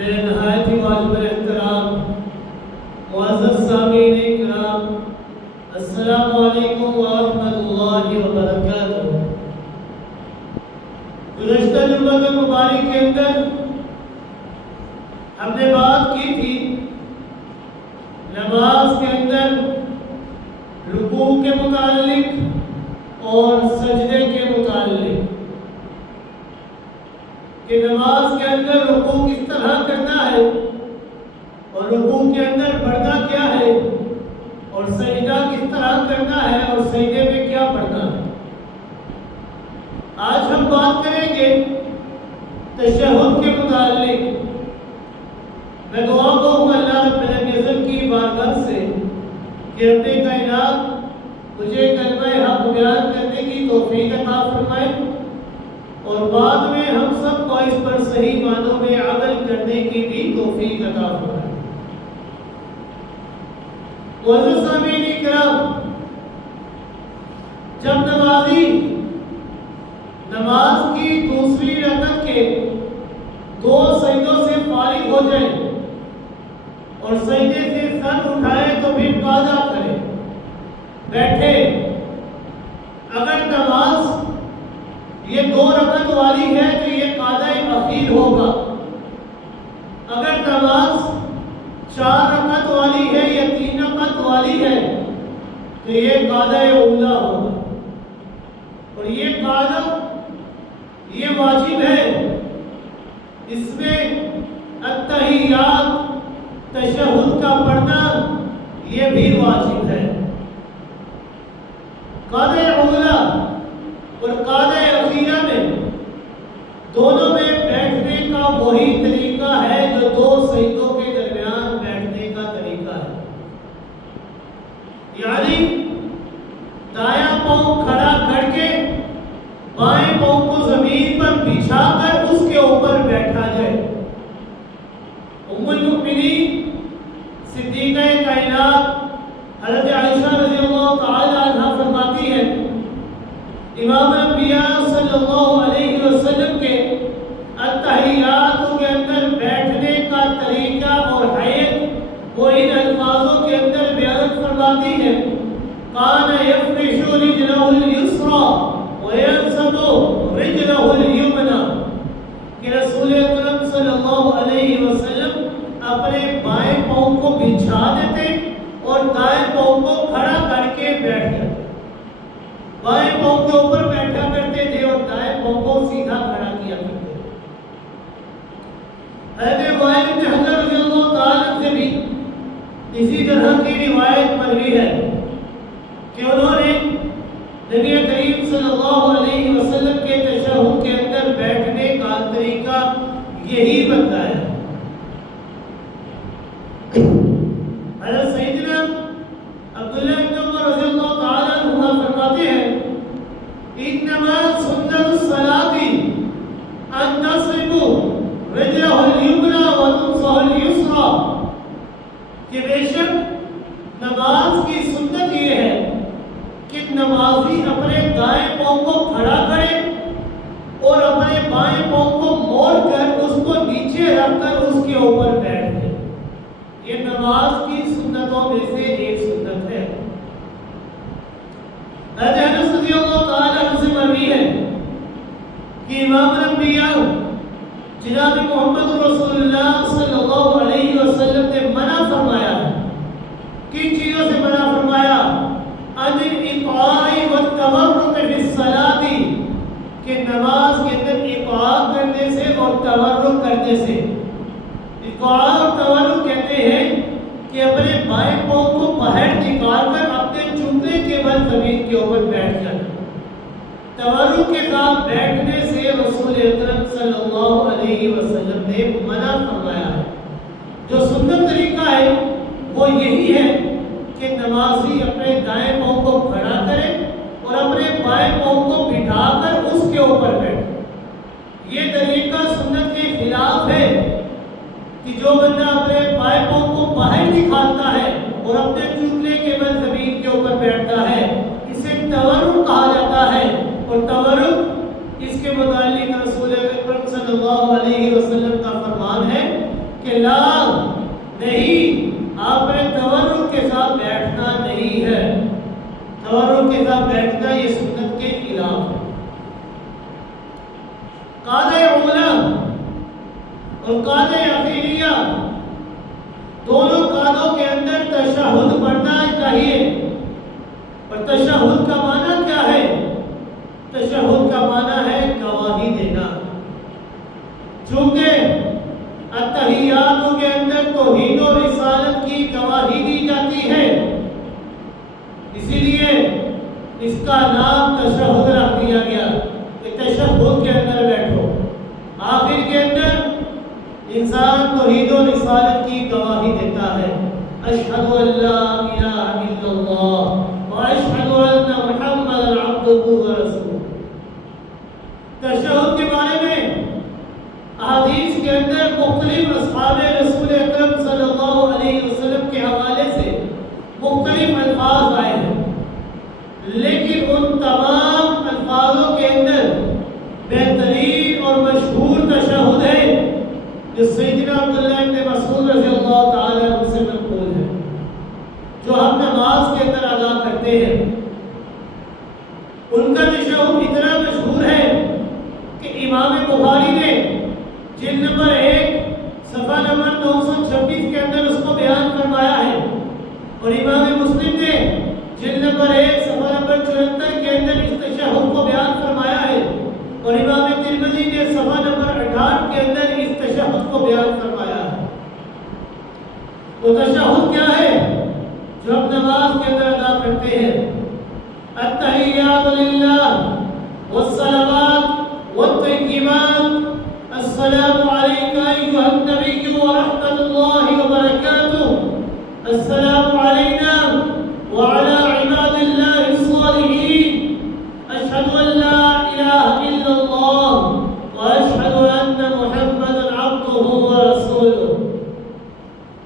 میرے نہایت ہی واجب احترام معزز سامعین اکرام، السلام علیکم ورحمۃ اللہ وبرکاتہ۔ گزشتہ جمعہ مبارک کے اندر ہم نے بات کی تھی نماز کے اندر رکوع کے متعلق اور سجدے کے متعلق کہ نماز کے اندر رکوع کس طرح کرنا ہے اور رکوع کے اندر پڑھنا کیا ہے اور سجدہ کس طرح کرنا ہے اور سجدے میں کیا پڑھنا ہے۔ آج ہم بات کریں گے تشہد کے متعلق۔ میں دعا کروں اللہ رب العزت کی بارگاہ سے کہ رب کائنات مجھے کلمہ حق بیان کرنے کی توفیق عطا فرمائے اور بعد میں ہم سب کو اس پر صحیح معنوں میں عمل کرنے کی بھی توفیق عطا فرمائے۔ معزز سامعین کرام، جب نمازی نماز کی دوسری رکعت کے 2 سجدوں سے فارغ ہو جائے اور سجدے سے سر اٹھائے تو پھر قاعدہ کرے، بیٹھے۔ اگر نماز یہ 2 رکعت والی ہے تو یہ قاعدہ اخیر ہوگا۔ اگر نماز 4 رکعت والی ہے یا 3 رکعت والی ہے تو یہ قاعدہ اولا ہوگا۔ اور یہ قاعدہ یہ واجب ہے، اس میں التحیات تشہد کا پڑھنا یہ بھی واجب ہے۔ قاعدہ اولا اور قاعدہ اخیرہ میں دونوں میں بیٹھنے کا وہی طریقہ ہے جو 2 سجدوں کے درمیان بیٹھنے کا طریقہ ہے، یعنی دایاں پاؤں کھڑا کر کے بائیں پاؤں کو زمین پر بچھا کر اس کے اوپر بیٹھا جائے۔ ام المؤمنین صدیقہ کائنات حضرت عائشہ رضی اللہ تعالی عنہا فرماتی ہے امام انبیاء صلی اللہ علیہ وسلم کے التحیات کے اندر بیٹھنے کا طریقہ اور حیت وہ ان الفاظوں کے اندر بیان فرماتی ہے، کان یفرش رجلہ الیسریٰ وینصب رجلہ الیمنیٰ، کہ رسول اکرم صلی اللہ علیہ وسلم اپنے بائیں پاؤں کو بچھا دیتے اور دائیں پاؤں کو کھڑا کر کے بیٹھ جاتے۔ بائیں پاؤں کے اوپر بیٹھا کرتے تھے اور دائیں پاؤں کو سیدھا کھڑا کیا کرتے تھے۔ حضرت وائل بن حجر رضی اللہ تعالیٰ سے بھی اسی طرح کی روایت مروی ہے کہ انہوں نے نبی کریم صلی اللہ علیہ وسلم کے تشہد کے اندر بیٹھنے کا طریقہ یہی بتایا ہے۔ حضرت سیدنا عبداللہ بن عمر رضی اللہ تعالیٰ عنہ فرماتے ہیں انما سنت الصلاۃ ان تصرف رجلہ الیمنیٰ وتنصب الیسریٰ، کہ بے شک نماز کی سنت یہ ہے کہ نمازی اپنے دائیں پاؤں کو کھڑا کرے اور اپنے بائیں پاؤں کو موڑ کر اس کو نیچے رکھ کر اس کے اوپر بیٹھ جائے۔ یہ نماز کی سنتوں میں سے ایک سنت ہے۔ حضرت انس رضی اللہ تعالیٰ عنہ سے مروی ہے کہ امام الانبیاء جناب محمد رسول اللہ صلی اللہ علیہ وسلم نے منع فرمایا ہے۔ کن چیزوں سے منع فرمایا؟ عن الإيقاع والتورك في الصلاة، کہ نماز کے اندر ایقاع کرنے سے اور تورک کرنے سے۔ ایقاع اور تورک کہتے ہیں کہ اپنے بائیں پاؤں کو باہر نکال کر اپنے چونکے کے بل زمین کے اوپر بیٹھ جانا۔ تورک کے ساتھ بیٹھنے سے رسول اکرم صلی اللہ علیہ وسلم نے منع فرمایا ہے۔ جو سنت طریقہ ہے وہ یہی ہے کہ نمازی اپنے دائیں پاؤں کو کھڑا کرے اور اپنے بائیں پاؤں کو بٹھا کر اس کے اوپر بیٹھے۔ یہ طریقہ سنت کے خلاف ہے کہ جو بندہ اپنے بائیں پاؤں کو باہر نکالتا ہے اور اپنے چونکے کے بل زمین کے اوپر بیٹھتا ہے، اسے تورک کہا جاتا ہے۔ اور تورک اس کے متعلق رسول اکرم صلی اللہ علیہ وسلم کا فرمان ہے کہ لا نہیں، آپ نے تورک کے ساتھ بیٹھنا نہیں ہے، تورک کے ساتھ بیٹھنا یہ سنت کے خلاف ہے۔ قاعدہ اولا اور قاعدہ اخیریہ دونوں قاعدوں کے اندر تشہد پڑھنا چاہیے۔ اور تشہد کا معنی کیا ہے؟ تشہد کا معنی ہے گواہی دینا۔ چونکہ التحیات کے اندر توحید و رسالت کی گواہی دی جاتی ہے، اسی لیے اس کا نام تشہد رکھ دیا گیا کہ تشہد کے اندر بیٹھو۔ آخر کے اندر انسان توحید و رسالت کی گواہی دیتا ہے، اشہد ان لا الہ الا اللہ و اشہد ان محمد عبدہ و رسولہ۔ تشہد کے بارے میں احادیث کے اندر مختلف اصحاب رسول اکرم صلی اللہ علیہ وسلم کے حوالے سے مختلف الفاظ آئے ہیں، لیکن ان تمام الفاظوں کے اندر بہترین اور مشہور تشہد ہے جو سیدنا عبداللہ بن مسعود رضی اللہ تعالی عنہ سے منقول ہے، جو ہم نماز کے اندر ادا کرتے ہیں۔ ان کا تشہد اتنا مشہور ہے کہ امام بخاری نے جلد نمبر 1 صفحہ نمبر 926 کے اندر اس کو بیان فرمایا ہے، اور امام مسلم نے جلد نمبر 1 صفحہ نمبر 74 کے اندر اس تشہد کو بیان فرمایا ہے، اور امام ترمذی نے صفحہ نمبر 68 کے اندر اس تشہد کو بیان فرمایا ہے۔ وہ تشہد کیا ہے جو ہم نماز کے اندر ادا کرتے ہیں؟ التحیات للہ والصلوات والطیبات، السلام علیک ایھا النبی ورحمۃ اللہ وبرکاتہ، السلام علینا وعلی عباد اللہ الصالحین، اشہد ان لا الہ الا اللہ واشہد ان محمدا عبدہ ورسولہ۔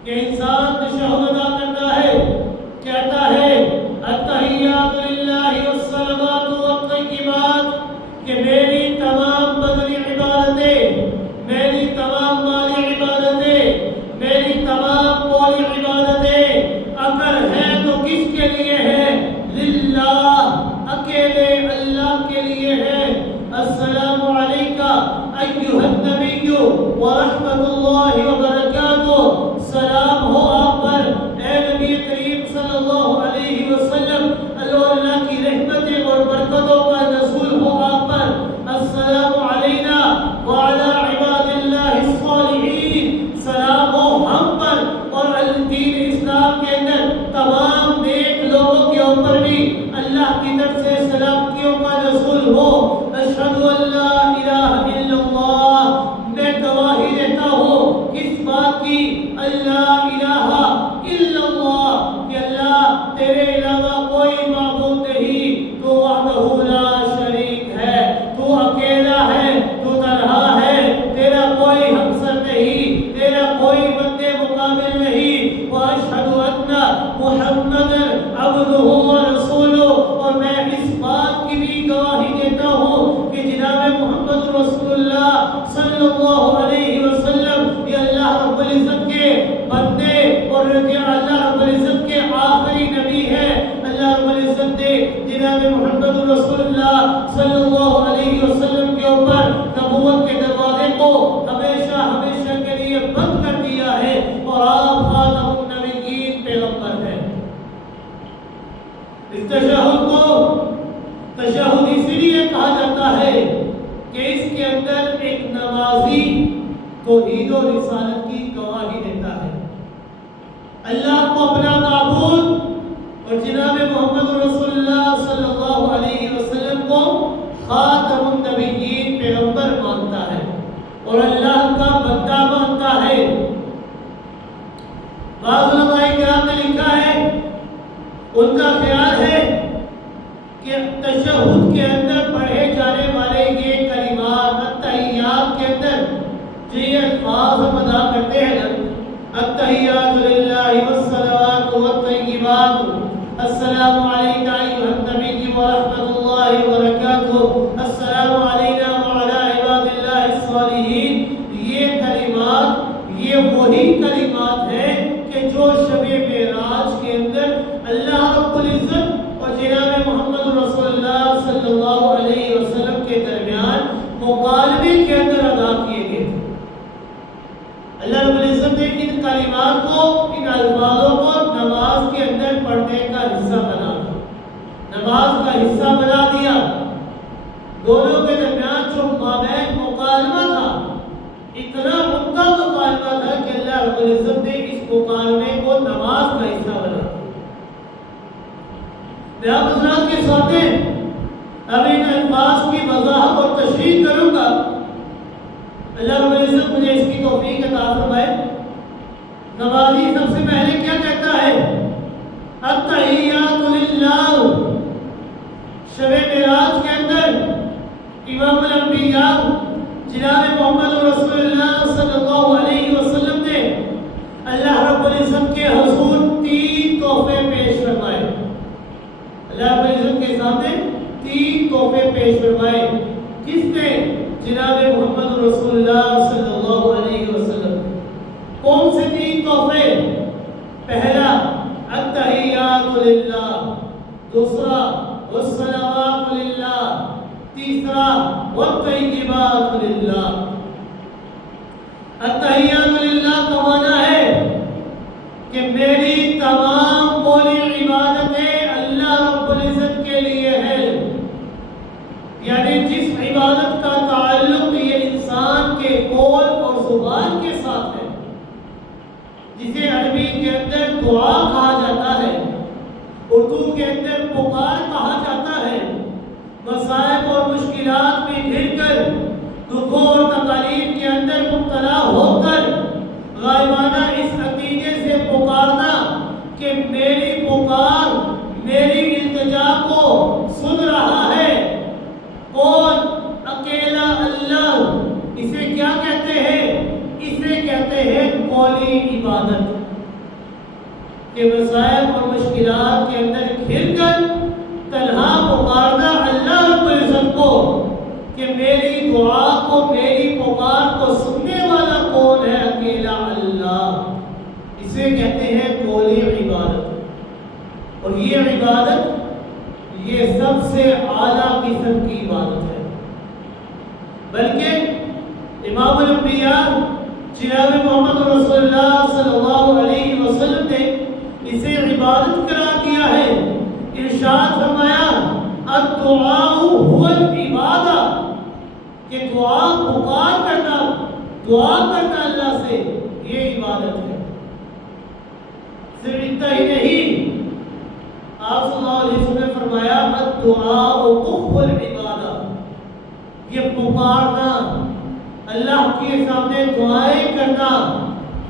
کہ انسان تشہد ادا کرتا ہے، کہتا ہے التحیات للہ والصلوات والطیبات، کہ میری تمام بدنی عبادتیں، میری تمام مالی عبادتیں، میری تمام قولی عبادتیں اگر ہیں تو کس کے لیے ہے؟ للہ، اکیلے اللہ کے لیے ہے۔ السلام علیکہ ایھا النبی ورحمۃ اللہ وبرکاتہ، سلام ہو آپ پر اے نبی کریم صلی اللہ علیہ وسلم، اللہ کی رحمتیں اور برکتوں کا نزول ہو آپ پر۔ السلام علینا وعلی عباد اللہ الصالحین، سلام ہو ہم پر اور دین اسلام کے اندر تمام نیک لوگوں کے اوپر بھی اللہ کی طرف سے سلامتیوں کا نزول ہو۔ اشہد ان لا الہ الا اللہ، میں گواہی دیتا ہوں کس بات کی؟ اللہ الہ الا اللہ، کہ اللہ تیرے علاوہ کوئی معبود نہیں، تو وحدہ لا شریک ہے، تو اکیلا ہے، تو تنہا ہے، تیرا کوئی ہمسر نہیں، تیرا کوئی بندے مقابل نہیں۔ واشہد ان محمد عبدہ ورسولہ، اور میں اس بات کی بھی گواہی دیتا ہوں کہ جناب محمد رسول اللہ صلی اللہ علیہ وسلم یہ اللہ رب العزت کے بندے اور اللہ رب العزت کے آخری نبی ہے۔ اللہ رب العزت نے جناب محمد رسول اللہ صلی اللہ علیہ وسلم کے اوپر نبوت کے دروازے کو ہمیشہ ہمیشہ کے لیے بند کر دیا ہے، اور آپ خاتم النبیین پیغمبر ہیں۔ اس تشہد کو تشہد اسی لیے کہا جاتا ہے کہ اس کے اندر ایک نمازی توحید و رسالت کی گواہی دیتا ہے، اللہ کو اپنا معبود اور جناب محمد رسول اللہ صلی اللہ علیہ وسلم کو خاتم النبیین پیغمبر مانتا ہے اور اللہ کا بندہ مانتا ہے۔ بعض علماء کرام نے لکھا ہے، ان کا خیال ہے کہ تشہد کے اندر پڑھے جانے والے یہ کلمات التحیات کے اندر جو یہ الفاظ ہم ادا کرتے ہیں نا، التحیات للہ والصلوات والطیبات، السلام علیک ایھا النبی ورحمۃ اللہ وبرکاتہ، السلام علینا وعلی عباد اللہ الصالحین، یہ کلمات یہ وہ وہی کلمات ہیں کہ جو شب معراج کے اندر اللہ رب العزت اور جناب محمد رسول اللہ صلی اللہ علیہ وسلم کے درمیان مکالمے کے اندر ادا کیے گئے تھے۔ اللہ رب العزت نے ان کلمات کو، ان الفاظوں کو نماز کے اندر پڑھنے کا حصہ بنا دیا، نماز کا حصہ بنا دیا۔ دونوں کے درمیان جو مابین مکالمہ تھا، اتنا عمدہ مکالمہ تھا کہ اللہ رب العزت نے اس مکالمے کو نماز کا حصہ بنا دیا۔ میں آپ حضرات کے سامنے اب ان الفاظ کی وضاحت اور تشریح کروں گا۔ اللہ رب العزت مجھے اس کی توفیق عطا فرمائے۔ نمازی سب سے پہلے کیا کہتا ہے؟ التحیات للہ۔ شب معراج کے اندر امام الانبیاء جناب محمد رسول اللہ صلی اللہ علیہ وسلم نے اللہ رب العزت کے حضور 3 تحفے پیش فرمائے۔ اللہ رب العزت کے سامنے 3 تحفے پیش فرمائے۔ کس نے؟ جناب محمد رسول اللہ صلی اللہ علیہ وسلم۔ کون سے 3 تحفے؟ پہلا التحیات للہ، دوسرا والصلوات للہ، تیسرا والطیبات للہ۔ التحیات للہ کا معنی ہے کہ میری تمام قولی عبادتیں اللہ رب العزت کے لیے ہے، یعنی جس عبادت کا تعلق یہ انسان کے قول اور زبان کے ساتھ ہے، جسے عربی کے اندر دعا کہا جاتا ہے، اردو کے اندر پکار کہا جاتا ہے، مصائب اور مشکلات میں گھر کر، دکھوں اور تکالیف کے اندر مبتلا ہو کر غائبانہ اس عقیدے سے پکارنا کہ میری پکار، میری التجا کو سن رہا ہے کون؟ اکیلا اللہ۔ اسے کیا کہتے ہیں؟ اسے کہتے ہیں قولی عبادت، کہ مسائل اور مشکلات کے اندر گھر کر تنہا پکارنا اللہ رب العزت کو کہ میری دعا کو، میری پکار کو سننے والا کون ہے؟ اکیلا اللہ۔ اسے کہتے ہیں قولی عبادت۔ اور یہ عبادت، یہ سب سے اعلیٰ قسم کی عبادت ہے، بلکہ امام الانبیاء جناب محمد رسول اللہ صلی اللہ علیہ وسلم نے اسے عبادت قرار دیا ہے۔ ارشاد فرمایا الدعاء هو العبادہ، کہ دعا پکار کرنا، دعا کرنا اللہ سے، یہ عبادت ہے۔ صرف اتنا ہی نہیں، آپ صلی اللہ علیہ وسلم نے فرمایا الدعاء مخ العبادہ، یہ پکارنا، اللہ کے سامنے دعائیں کرنا،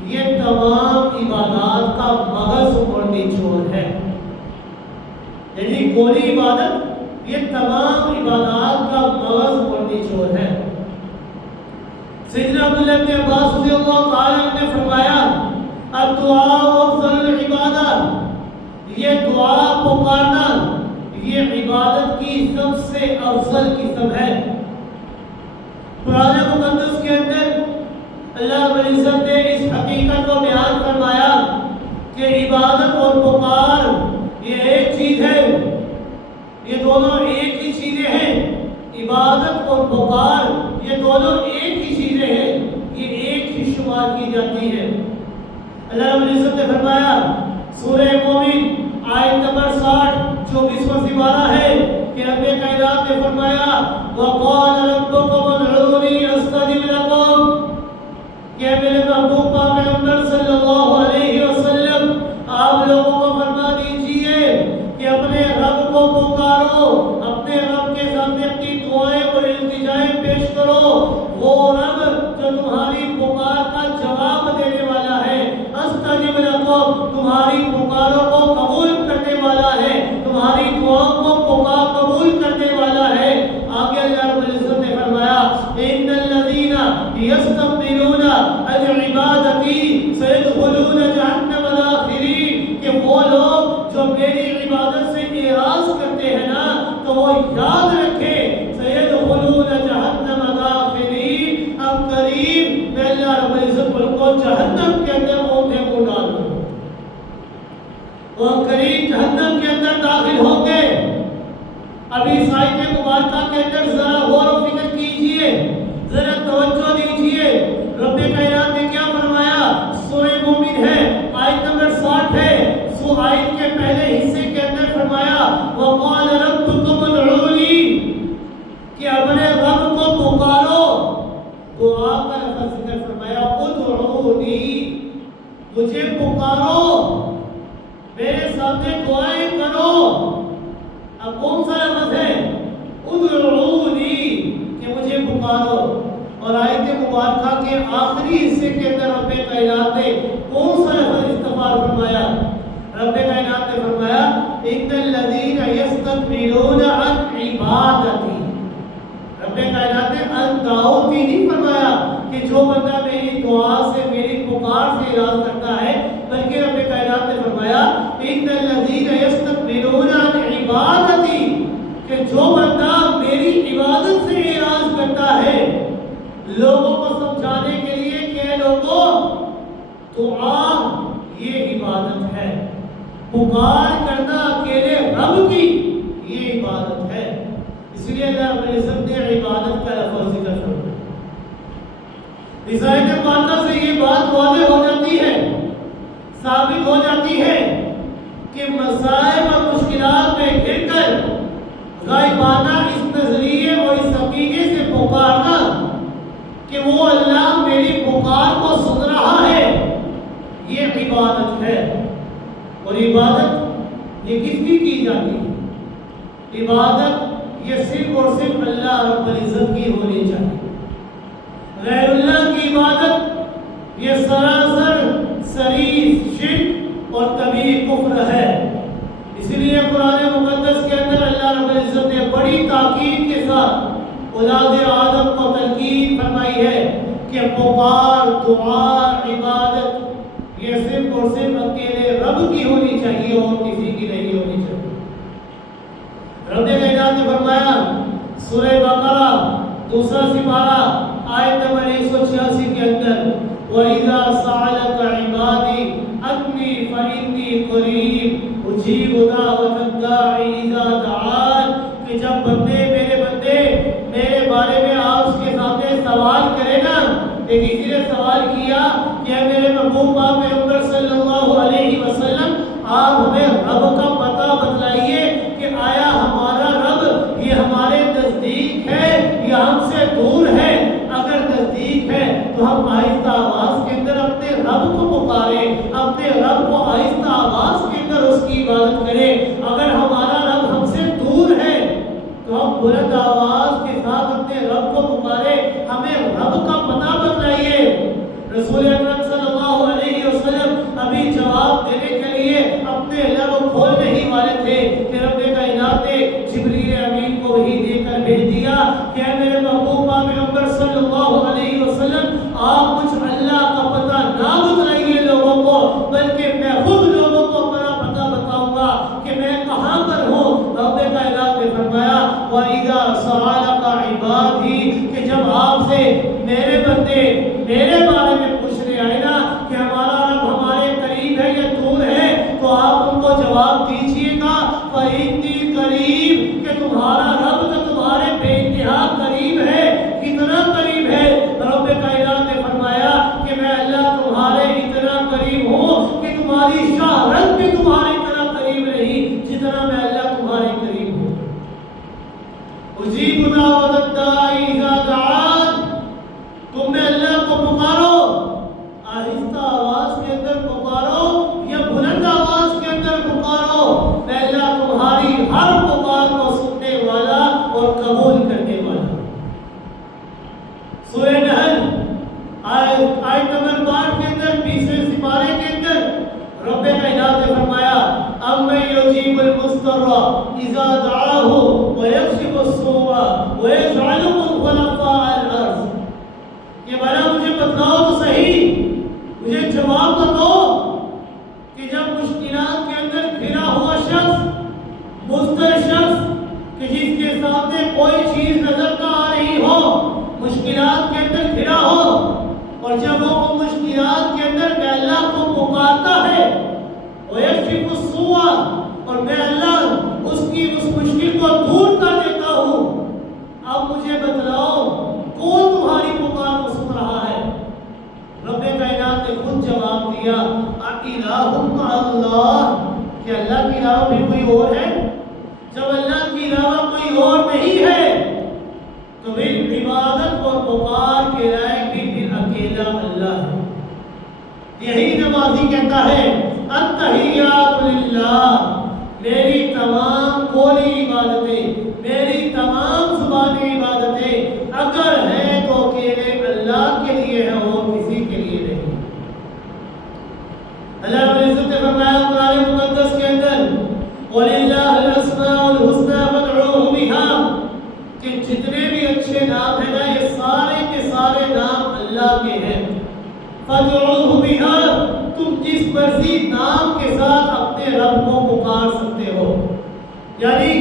یہ تمام عبادات کا مغز اور نچوڑ ہے۔ یعنی قولی عبادت یہ تمام عبادات کا مغز اور نچوڑ ہے۔ سیدنا عبداللہ بن عباس رضی اللہ تعالیٰ عنہ نے فرمایا الدعاء افضل العبادہ، یہ دعا پکارنا یہ عبادت کی سب سے افضل قسم ہے۔ قرآن مقدس کے اندر اللہ رب العزت نے اس حقیقت کو بیان فرمایا کہ عبادت اور پکار یہ ایک چیز ہے، یہ دونوں ایک ہی چیزیں ہیں۔ عبادت اور پکار یہ دونوں ایک ہی چیزیں ہیں، یہ ایک ہی شمار کی جاتی ہے۔ اللہ رب العزت نے فرمایا سورہ مومن آیت نمبر 60 24واں سپارہ ہے کہ رب کائنات نے فرمایا وَقَالَ رَبُّكُمُ ادْعُونِي أَسْتَجِبْ لَكُمْ، کہ میرے محبوب پیغمبر صلی اللہ علیہ وسلم آپ لوگوں کو فرما دیجئے کہ اپنے رب کو پکارو، اپنے رب کے سامنے اپنی دعائیں اور التجائیں پیش کرو، وہ رب جو تمہاری پکار کا جواب دینے والا ہے، استجب لکم، تمہاری پکاروں کو قبول کرنے والا ہے، تمہاری دعاؤں کو قبول کرنے والا ہے۔ آگے اللہ رب العزت نے فرمایا ان الذین یستکبرون عن عبادتی سیدخلون جہنم داخرین، کہ وہ لوگ جو میری عبادت سے اعراض کرتے ہیں نا تو وہ یاد رکھیں سیدخلون جہنم داخرین، اب قریب میں اللہ رب العزت ان کو جہنم کے وہ قریب جہنم کے اندر داخل ہوں گے۔ ابھی اس آیت مبارکہ کے اندر ذرا غور و فکر کیجئے، ذرا توجہ دیجئے۔ رب کائنات نے کیا فرمایا؟ سورہ مومن ہے، آیت نمبر 60 ہے۔ سو آیت کے پہلے حصے کے اندر فرمایا وَقَالَ رَبُّكُمُ ادْعُونِي، کہ اپنے رب کو پکارو۔ دعا کا لفظ ذکر فرمایا ادعونی، مجھے پکارو، میرے سامنے دعائیں کرو۔ اب کون سا لفظ ہے؟ ادعونی، کہ مجھے پکارو۔ اور آیت مبارکہ کے آخری حصے کے اندر رب کائنات نے کون سا لفظ استعمال فرمایا؟ رب کائنات نے فرمایا ان الذین یستکبرون عن عبادتی۔ رب کائنات نے ان دعوتی نہیں فرمایا کہ جو بندہ میری دعا سے، میری پکار سے اعراض کرتا ہے، بلکہ رب کائنات نے فرمایا ان الذین یستکبرون عن عبادتی، کہ جو بندہ میری عبادت سے اعراض کرتا ہے۔ لوگوں کو سمجھانے کے لیے کہ لوگوں، دعا یہ عبادت ہے، پکار کرنا اکیلے رب کی یہ عبادت ہے۔ اس لیے اللہ رب العزت نے عبادت کا لفظ ذکر فرمایا۔ اس آیت مبارکہ سے یہ بات واضح ہو جاتی ہے، ثابت ہو جاتی ہے کہ مصائب اور مشکلات میں گر کر غائبانہ اس نظریے اور اس عقیدے سے پکارنا کہ وہ اللہ میری پکار کو سن رہا ہے، یہ عبادت ہے۔ اور عبادت یہ کس کی جاتی ہے؟ عبادت یہ صرف اور صرف اللہ رب العزت کی ہونی چاہیے۔ غیر اللہ کی عبادت یہ سراسر صریح شرک اور کبیر کفر ہے۔ اس لیے قرآن مقدس کے اندر اللہ رب العزت نے بڑی تاکید کے ساتھ اولاد آدم کو تلقین فرمائی ہے کہ پکار، دعا، عبادت یہ صرف اور صرف اکیلے رب کی ہونی چاہیے اور کسی کی نہیں ہونی چاہیے۔ رب کائنات نے فرمایا سورہ بقرہ دوسرا سپارہ آیت نمبر 186 کے اندر وَإِذَا سَأَلَكَ عِبَادِي عَنِّي فَإِنِّي قَرِيبٌ أُجِيبُ دَعْوَةَ الدَّاعِ إِذَا دَعَانِ، کہ جب بندے میرے بارے میں آپ کے سامنے سوال کرے نا، کہ کسی نے سوال کیا کہ میرے محبوب پاک پیغمبر صلی اللہ علیہ وسلم آپ ہمیں رب کا پتہ بتلائیے کہ آیا ہمارا رب یہ ہمارے نزدیک ہے یا ہم سے دور ہے؟ اگر نزدیک ہے تو ہم آہستہ آواز کے اندر اپنے رب کو پکاریں، اپنے رب کو آہستہ آواز کے اندر اس کی عبادت کریں۔ اگر ہمارا رب ہم سے دور ہے تو ہم بلند آواز کے ساتھ اپنے رب کو پکارے، ہمیں رب کا پتہ بتلائیے۔ رسول اکرم صلی اللہ علیہ وسلم ابھی جواب دینے کے لیے اپنے لب کھولنے ہی والے تھے کہ رب کائنات نے جبریل امین کو وحی دے کر بھیج دیا کہ اے میرے محبوب پیغمبر صلی اللہ علیہ وسلم آپ کچھ اللہ کا پتہ نہ بتلائیے لوگوں کو، بلکہ میں خود لوگوں کو اپنا پتہ بتاؤں گا کہ میں کہاں پر ہوں۔ رب کائنات نے فرمایا وَإِذَا سَأَلَكَ عِبَادِي، کہ جب آپ سے میرے بندے میرے بارے میں پوچھنے آئے نا کہ ہمارا رب ہمارے قریب ہے یا دور ہے، تو آپ ان کو جواب دیجئے گا فَإِنِّي قَرِيب، کہ تمہارا رب تو تمہارے بے انتہا قریب ہے۔ کتنا قریب ہے؟ رب کائنات نے فرمایا کہ میں اللہ تمہارے اتنا قریب ہوں کہ تمہاری شہرت بھی تمہاری طرح قریب نہیں جتنا میں اللہ تمہارے قریب ہوں۔ اجیب دعوت الداعی اذا دعان، تم میں اللہ کو پکارو، آہستہ آواز کے اندر پکارو یا بلند آواز کے اندر پکارو، میں اللہ تمہاری ہر پکار کو سننے والا اور قبول کرنے والا۔ سورہ نحل آیت نمبر 12 کے اندر 20ویں سپارے کے اندر رب کائنات نے فرمایا اَمَّن يُجِيبُ الْمُضْطَرَّ إِذَا دَعَاهُ وَيَكْشِفُ السُّوءَ وَيَجْعَلُكُمْ خُلَفَاءَ الْأَرْضِ، کہ بھلا مجھے بتلاؤ تو صحیح، مجھے جواب تو دو کہ جب مشکلات کے اندر گھرا ہوا شخص، مضطر شخص کہ جس کے سامنے کوئی چیز نظر نہ آ رہی ہو، مشکلات کے اندر گھرا ہو، اور جب وہ مشکلات کے اندر اللہ کو پکارتا ہے وَيَكْشِفُ السُّوءَ، میں اللہ اس کی اس مشکل کو دور کر دیتا ہوں. اب مجھے بتلاؤ کون تمہاری پکار کو سن رہا ہے؟ رب کائنات نے خود جواب دیا الہ مع اللہ، کہ اللہ کے علاوہ بھی کوئی اور ہے؟ جب اللہ کے علاوہ کوئی اور نہیں ہے تو پھر عبادت اور پکار کے لائق بھی پھر اکیلا اللہ ہے. یہی نمازی کہتا ہے التحیات للہ، میری تمام قولی عبادتیں، میری تمام زبانی عبادتیں اگر ہے تو اکیلے اللہ کے لیے ہے اور کسی کے لیے نہیں. اللہ رب العزت نے فرمایا قرآن مقدس کے اندر وَلِلَّهِ الْأَسْمَاءُ الْحُسْنَى فَادْعُوهُ بِهَا، کہ جتنے بھی اچھے نام ہیں نا یہ سارے کے سارے نام اللہ کے ہیں. فَادْعُوهُ بِهَا، تم جس مرضی نام کے ساتھ اپنے رب کو پکار سکتے ہو، یعنی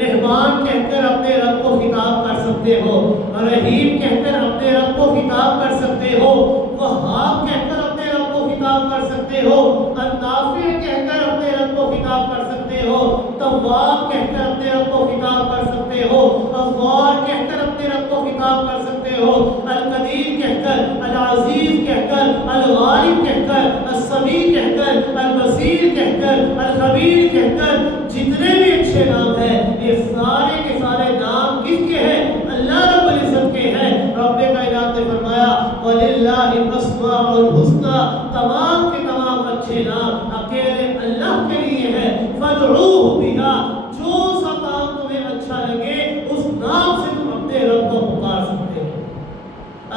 رحمان کہہ کر اپنے رب کو خطاب کر سکتے ہو، رحیم کہہ کر اپنے رب کو خطاب کر سکتے ہو، وہاب کہہ کر اپنے رب کو خطاب کر سکتے ہو، النافع کہہ کر اپنے رب کو خطاب کر سکتے ہو، تواب کہہ کر اپنے رب کو خطاب کر سکتے ہو، غفار کہہ کر اپنے رب کو خطاب کر سکتے ہو، القدیر کہہ کر، العزیز کہہ کر، الغالب کہہ کر، السمیع کہہ کر، البصیر کہہ کر، الخبیر کہہ کر. جتنے بھی اچھے نام ہیں یہ سارے کے سارے نام کس کے ہیں؟ اللہ رب العزت کے ہیں. رب کائنات نے فرمایا وَلِلَّهِ الْأَسْمَاءُ الْحُسْنَى، تمام کے تمام اچھے نام اکیلے اللہ کے لیے ہیں. فَادْعُوهُ بِهَا، جو سا کام تمہیں اچھا لگے اس نام سے تم اپنے رب کو پکار سکتے ہو.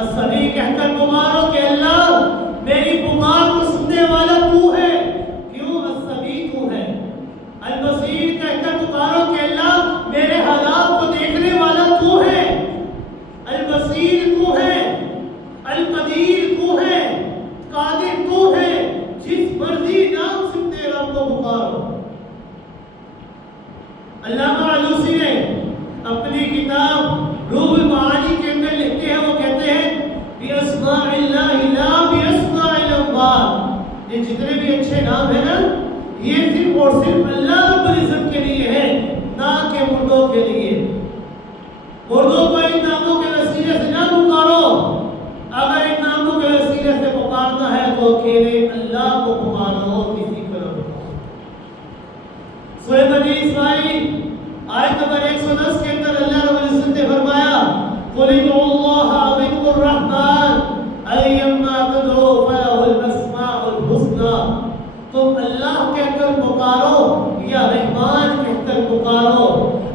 السمیع کہہ کر پکارو کہ اللہ میری پکار کو سننے والا تو ہے، کیوں؟ السمیع تو ہے. البصیر کہہ کر پکارو کہ اللہ میرے حالات کو دیکھنے والا تو ہے. البصیر تو ہے، القدیر تو ہے، قادر تو ہے. جس مرضی نام سے اپنے رب کو پکارو. علامہ علوسی نے اپنی کتاب روح المعانی کے اندر لکھتے ہیں، وہ کہتے ہیں بِأَسْمَاءِ اللَّهِ لَا بِأَسْمَاءِ الْأَمْوَاتِ، یہ جتنے بھی اچھے نام ہیں نا یہ صرف اور صرف اللہ رب العزت کے لیے ہے، نہ کہ مردوں کے لیے. مردوں کو ان ناموں کے وسیلے سے نہ پکارو. اگر ان ناموں کے وسیلے سے پکارنا ہے تو اکیلے اللہ کو پکارو اور کسی کو نہ پکارو. سورہ بنی اسرائیل آیت نمبر 110 کے اندر اللہ رب العزت نے فرمایا قُلِ ادْعُوا اللَّهَ أَوِ ادْعُوا الرَّحْمَنَ أَيَّمَّا تَدْعُوا فَلَهُ الْأَسْمَاءُ الْحُسْنَى، تم اللہ کہہ کر پکارو یا رحمان کہہ کر پکارو.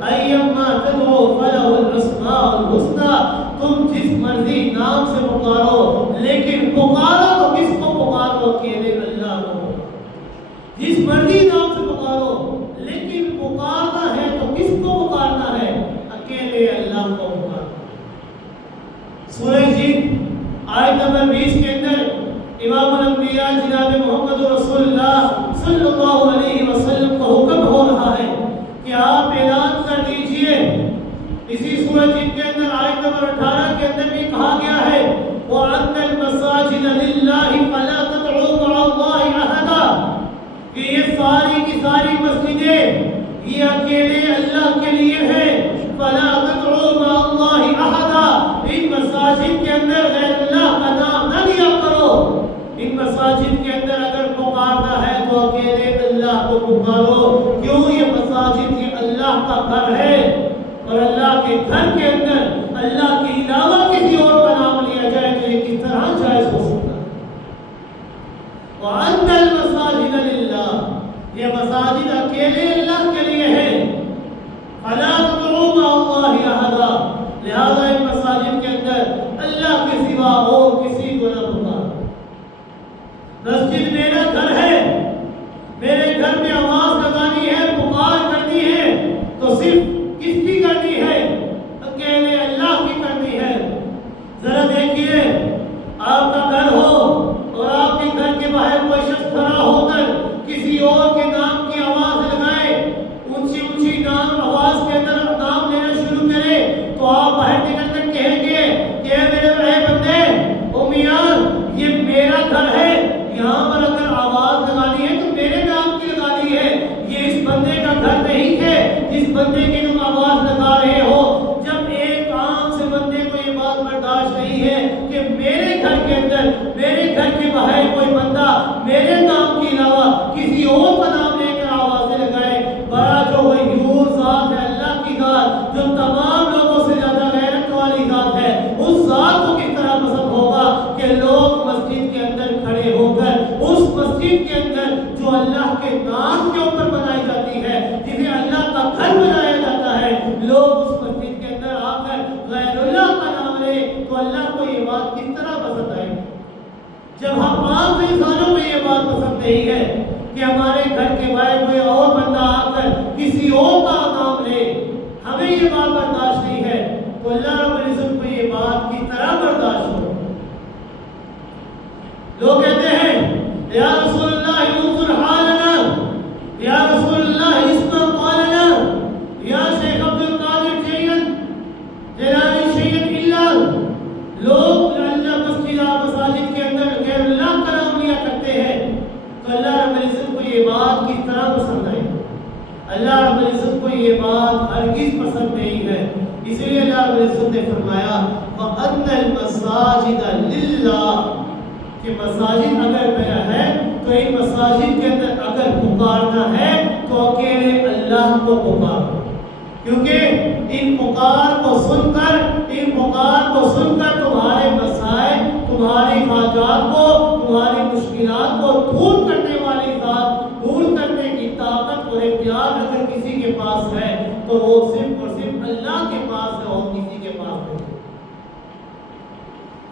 ایما تدعو فلہ الاسماء الحسنى، تم جس مرضی نام سے پکارو، لیکن پکارو تو کس کو پکارو؟ اکیلے اللہ کو. جس مرضی نام سے پکارو لیکن پکارنا ہے تو کس کو پکارنا ہے؟ اکیلے اللہ کو پکارنا. سورہ جن آیت نمبر 20 کے اندر امام الانبیاء جناب محمد رسول اللہ صلی اللہ علیہ وسلم کو حکم ہو رہا ہے کہ آپ اعلان کر دیجئے. اسی سورہ جن کے اندر آیت نمبر 18 کے اندر بھی کہا گیا ہے وَأَنَّ الْمَسَاجِدَ لِلَّهِ فَلَا تَدْعُوا مَعَ اللَّهِ أَحَدًا، کہ یہ ساری کی ساری مسجدیں یہ اکیلے اللہ کے لیے ہے. فَلَا تَدْعُوا مَعَ اللَّهِ أَحَدًا، ان مساجد کے اندر غیر اللہ کا نام نہ لیا کرو. ان مساجد کے اندر اگر پکارنا ہے تو اکیلے اللہ کو پکارو. کیوں؟ یہ مساجد یہ اللہ کا گھر ہے اور اللہ کے گھر کے اندر اللہ کے علاوہ کسی اور کا نام لیا جائے تو یہ کس طرح جائز ہو سکتا ہے؟ وَأَنَّ الْمَسَاجِدَ لِلَّهِ، یہ مساجد اکیلے اللہ کے لیے ہے. فَلَا تَدْعُوا مَعَ اللَّهِ أَحَدًا، لہذا ان مساجد کے اندر اللہ کے سوا اور کسی کو نہ پکارو. مسجد میرا گھر ہے، میرے گھر میں آواز لگانی ہے، پکار کرنی ہے تو صرف کس کی کرنی ہے؟ اکیلے اللہ کی کرنی ہے. ذرا دیکھیے آپ کا گھر ہو اور آپ کے گھر کے باہر کوئی شخص کھڑا ہو کر کسی اور کے نام کی آواز لگائے، اونچی اونچی نام آواز کے اندر نام لینا شروع کرے تو آپ باہر نکل کر کہیں گے کہ اے میرے بڑے بندے، او میاں یہ میرا گھر ہے، یہاں پر اگر آواز لگانی ہے تو میرے نام کی لگانی ہے. یہ اس بندے کا گھر نہیں ہے جس بندے کی تم آواز لگا رہے ہو. جب ایک عام سے بندے کو یہ بات برداشت نہیں ہے کہ میرے گھر کے اندر میرے گھر کے باہر کوئی بندہ میرے نام کے علاوہ کسی اور کا نام لے کر آوازیں لگائے، بڑا جو غیور ذات ہے، اللہ کی ذات جو تمام لوگوں سے زیادہ غیرت والی ذات ہے، اس ذات کو کس طرح پسند ہوگا کہ لوگ مسجد کے اندر کھڑے ہو کر اس مسجد کے اندر جو اللہ کے نام کے اوپر بنائی جاتی ہے، جسے اللہ کا گھر بنایا جاتا ہے، لوگ اس مسجد کے اندر آ کر غیر اللہ کا نام لے تو اللہ کو یہ بات کس طرح پسند آئے؟ جب ہم عام انسانوں کو یہ بات پسند نہیں ہے کہ ہمارے گھر کے باہر کوئی اور بندہ آ کر کسی اور کا نام لے، ہمیں یہ بات برداشت نہیں ہے، تو اللہ رب العزت کو یہ بات کس طرح برداشت ہو؟ لوگ کہتے ہیں یا رسول اللہ انظر حالنا، یا رسول اللہ اسمع قالنا، یا شیخ عبد القادر جیلانی شیخ اللہ. لوگ اللہ مساجد کے اندر غیر اللہ کا نام لیا کرتے ہیں، تو اللہ رب العزت کو یہ بات کس طرح پسند آئی؟ اللہ رب العزت کو یہ بات ہرگز پسند نہیں ہے. اس لیے اللہ رب العزت نے فرمایا وَأَنَّ الْمَسَاجِدَ لِلَّهِ، کہ مساجد اگر میرا ہے تو ان مساجد کے اندر اگر پکارنا ہے تو اکیلے اللہ کو پکارو، کیونکہ ان پکار کو سن کر تمہارے مسائل، تمہاری حاجات کو، تمہاری مشکلات کو دور کرنے والی ذات، دور کرنے کی طاقت اور اختیار اگر کسی کے پاس ہے تو وہ صرف اور صرف اللہ کے پاس ہے اور کسی کے پاس نہیں.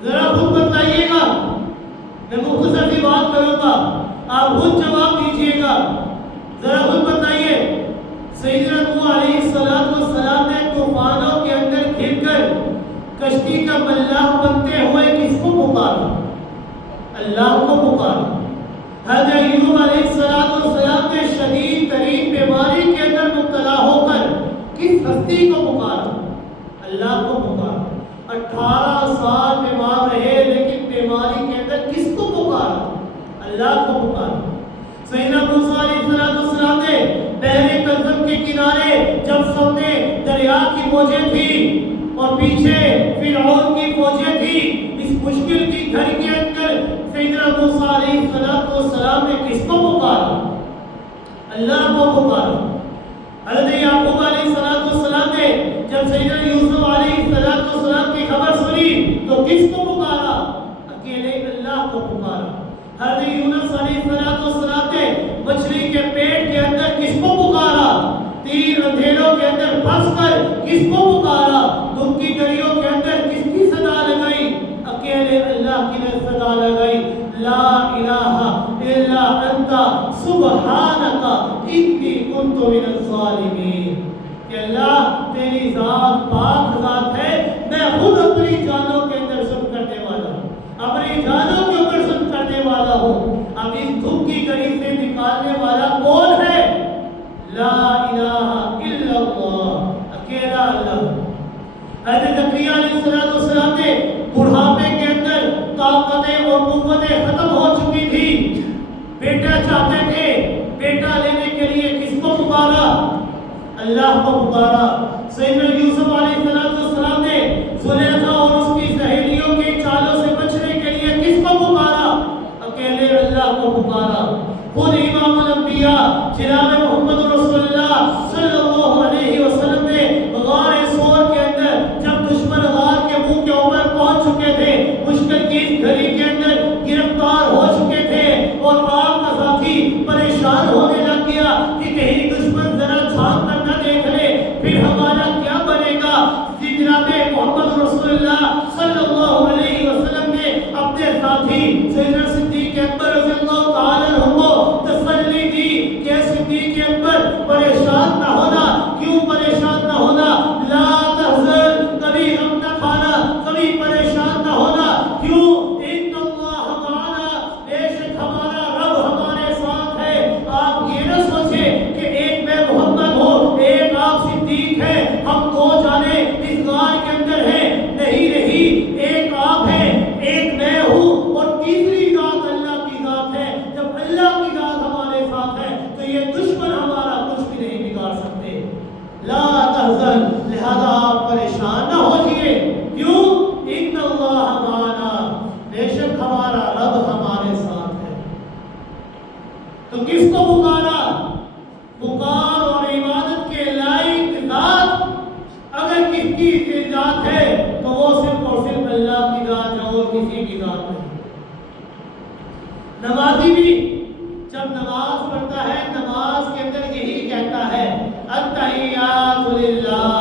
ذرا خود بتائیے گا، میں مختصر سی بات کروں گا، آپ خود جواب دیجیے گا. ذرا خود بتائیے سیدنا نوح علیہ السلام نے طوفانوں کے اندر گھر کر کشتی کا ملاح بنتے ہوئے کس کو پکارا؟ اللہ کو پکارا. حضرت ایوب علیہ السلام نے شدید ترین بیماری کے اندر مبتلا ہو کر کس ہستی کو پکارا؟ اللہ کو پکارا. 18 سال بیمار رہے لیکن بیماری کے اندر کس کو پکارا؟ اللہ کو پکارا. سیدنا موسیٰ علیہ السلام نے بحر کلثم کے کنارے جب سامنے دریا کی موجیں تھی اور پیچھے فرعون کی فوجیں تھی، اس مشکل کی گھڑی کے اندر سیدنا موسیٰ علیہ السلام نے کس کو پکارا؟ اللہ کو پکارا. حضرت یعقوب علیہ السلام نے جب سیدنا یوسف علیہ السلام کی خبر سنی تو کس کو پکارا؟ اکیلے اللہ کو پکارا. حضرت یونس علیہ السلام نے مچھلی کے پیٹ کے اندر کس کو پکارا؟ تین اندھیروں کے اندر پھنس کر کس کو پکارا؟ دم کی گڑیوں کے اندر کس کی صدا لگائی؟ اکیلے اللہ کی نے صدا لگائی، لا الہ الا انت سبحانک انی کنت من الظالمین. کہ اللہ تیری ذات پاک ذات ہے، میں خود اپنی جانوں کے اندر ظلم کرنے والا ہوں، اپنی جانوں کے اوپر ظلم کرنے والا ہوں. اب اس دھوپ کی گڑی سے نکالنے والا کون ہے؟ لا الہ الا اللہ، اکیلا اللہ. حضرت زکریا علیہ السلام نے بڑھاپے کے اندر طاقتیں اور قوتیں ختم ہو چکی تھی، بیٹا چاہتے تھے، بیٹا لینے کے لیے کس کو پکارا؟ اللہ کو پکارا. سیدنا یوسف علیہ السلام نے زلیخا اور اس کی سہیلیوں کی چالوں سے بچنے کے لیے کس کو پکارا؟ اکیلے اللہ کو پکارا. خود امام الانبیاء جناب محمد رسول اللہ صلی اللہ علیہ وسلم نے غار ثور کے اندر جب دشمن غار کے منہ کے اوپر پہنچ چکے تھے، مشکل کی اس گھڑی کے اندر گرفتار ہو چکے تھے اور آپ کا ساتھی پریشان ہونے لگ گیا کہ کہیں دشمن ذرا جھانک کر نہ دیکھ لے، پھر ہمارا کیا بنے گا. جناب محمد رسول اللہ صلی اللہ علیہ وسلم نے اپنے ساتھی سیدنا صدیق اکبر رضی اللہ تعالی عنہ کو تسلی دی کہ صدیق نمازی بھی جب نماز پڑھتا ہے نماز کے اندر یہی کہتا ہے التحیات للہ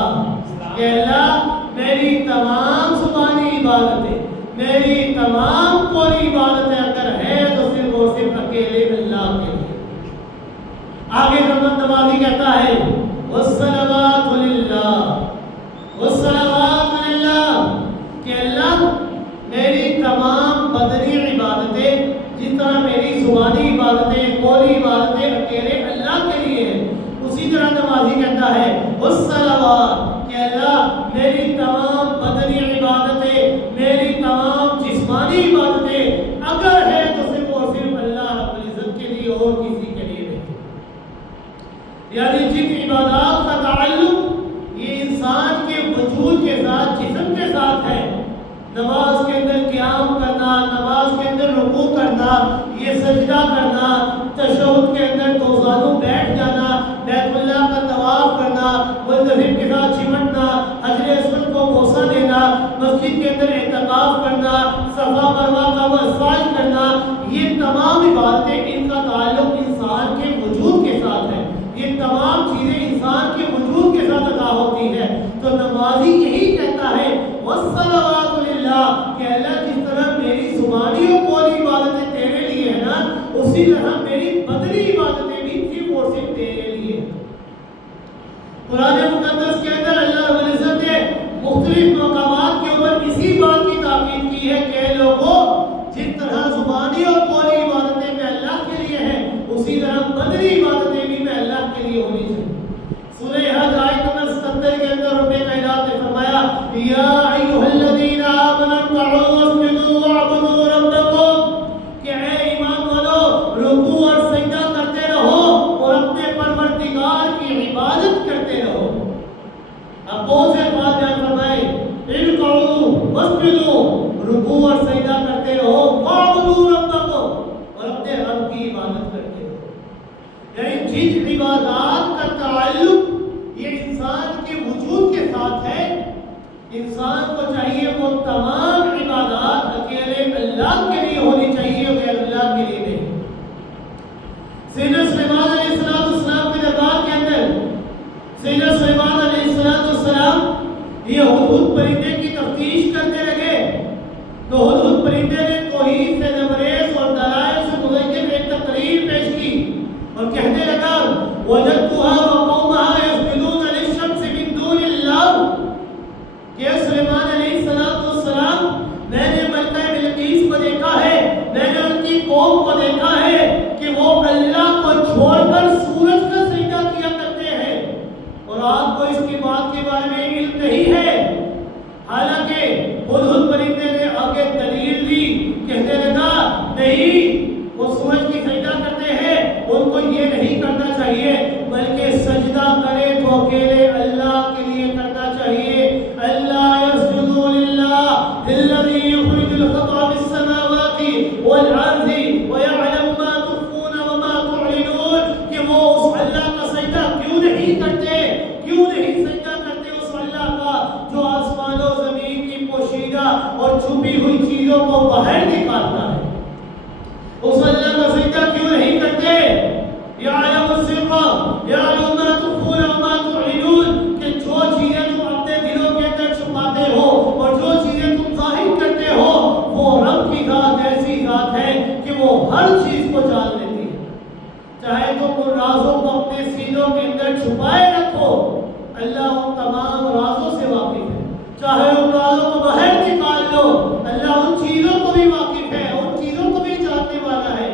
کہ اللہ میری تمام زبانی عبادتیں میری تمام پوری عبادتیں اگر ہے تو صرف اور صرف اکیلے اللہ کے لیے. آگے نمازی کہتا ہے والصلوات للہ والصلوات للہ کہ اللہ میری تمام بدنی عبادتیں جس طرح میری زبانی عبادتیں قولی عبادتیں اکیلے اللہ کے لیے ہیں اسی طرح نمازی کہتا ہے والصلوات کہ اللہ میری تمام بدنی عبادتیں میری تمام جسمانی عبادتیں اگر ہے تو صرف اور صرف اللہ رب العزت کے لیے اور کسی کے لیے نہیں. یعنی جن عبادات کا تعلق یہ انسان کے وجود کے ساتھ جسم کے ساتھ ہے نماز کے اندر قیام کرنا نماز کے اندر رکوع کرنا یہ سجدہ کرنا تشہد کے اندر دو زانوں بیٹھ جانا بیت اللہ کا طواف کرنا ملتزم کے ساتھ چمٹنا حجر اسود کو بوسہ دینا مسجد کے اندر اعتکاف کرنا صفا مروہ کا مسعی کرنا یہ تمام عبادتیں ان کا تعلق انسان کے وجود کے ساتھ ہے. یہ تمام چیزیں انسان کے وجود کے ساتھ ادا ہوتی ہے. تو نمازی یہی کہتا ہے والصلوات للہ کہ اللہ جس طرح میری زبانی اور قولی عبادتیں تیرے لیے ہے نا اسی طرح میری بدنی عبادتیں بھی صرف اور صرف تیرے لیے. قرآن مقدس کے اندر اللہ رب العزت نے مختلف مقامات کے اوپر اسی بات کی تاکید کی ہے کہ لوگوں جس طرح زبانی اور قولی عبادتیں میں اللہ کے لیے ہیں اسی طرح بدنی عبادتیں بھی میں اللہ کے لیے ہونی چاہیے. سورہ حج آیت نمبر 77 کے اندر رب کائنات نے فرمایا یا ایھا الذین آمنوا ارکعوا واسجدوا واعبدوا ربکم کہ اے ایمان والو رکوع اور سجدہ کرتے رہو اور اپنے پروردگار کی عبادت کرتے رہو. اب کون سے بات بیان فرمائے ارکعوا واسجدوا رکوع اور سجدہ کرتے رہو واعبدوا ربکم اور اپنے رب کی عبادت کرتے رہو. یعنی جن عبادات کا تعلق یہ انسان کے وجود کے ساتھ ہے انسان کو چاہیے وہ تمام عبادات اکیلے اللہ کے لیے ہونی چاہیے غیر اللہ کے لیے نہیں. سیدنا سلیمان علیہ السلام کے دربار کے اندر سیدنا سلیمان علیہ السلام یہ ہدہد پرندے کی تفتیش کرتے لگے تو ہدہد پرندے نے توحید سے لبریز اور دلائل سے مزین ایک تقریر پیش کی اور کہنے لگا وجدتها وقومها يسجدون للشمس من دون الله کہ سلیمان علیہ السلام میں نے ملکہ بلقیس کو دیکھا ہے میں نے ان کی قوم کو دیکھا ہے کہ وہ اللہ کو چھوڑ کر سورج کا سجدہ کیا کرتے ہیں اور آپ کو اس کی بات کے بارے میں علم نہیں ہے. حالانکہ ہدہد پرندے نے آگے دلیل دی کہنے لگا نہیں وہ سورج کی سجدہ کرتے ہیں ان کو یہ نہیں کرنا چاہیے بلکہ سجدہ کرے تو اکیلے اللہ کے لیے کرنا چاہیے. اللہ یسجد للہ الذی یخرج الخبء فی السماوات والارض ویعلم ما تخفون وما تعلنون کہ وہ اس اللہ کا سجدہ کیوں نہیں کرتے اس اللہ کا جو آسمان و زمین کی پوشیدہ اور چھپی ہوئی چیزوں کو باہر نکالتا ہے. اس اللہ کا سجدہ کیوں نہیں کرتے یعلم السر یعلم ما تخفون وما تعلنون کہ جو چیزیں تم اپنے دلوں کے اندر چھپاتے ہو اور جو چیزیں تم ظاہر کرتے ہو وہ رب کی ذات ایسی ذات ہے کہ وہ ہر چیز کو جان لیتی ہے. چاہے تم ان رازوں کو اپنے سینوں کے اندر چھپائے رکھو اللہ ان تمام رازوں سے واقف ہے. چاہے ان رازوں کو باہر نکال لو اللہ ان چیزوں کو بھی واقف ہے ان چیزوں کو بھی جاننے والا ہے.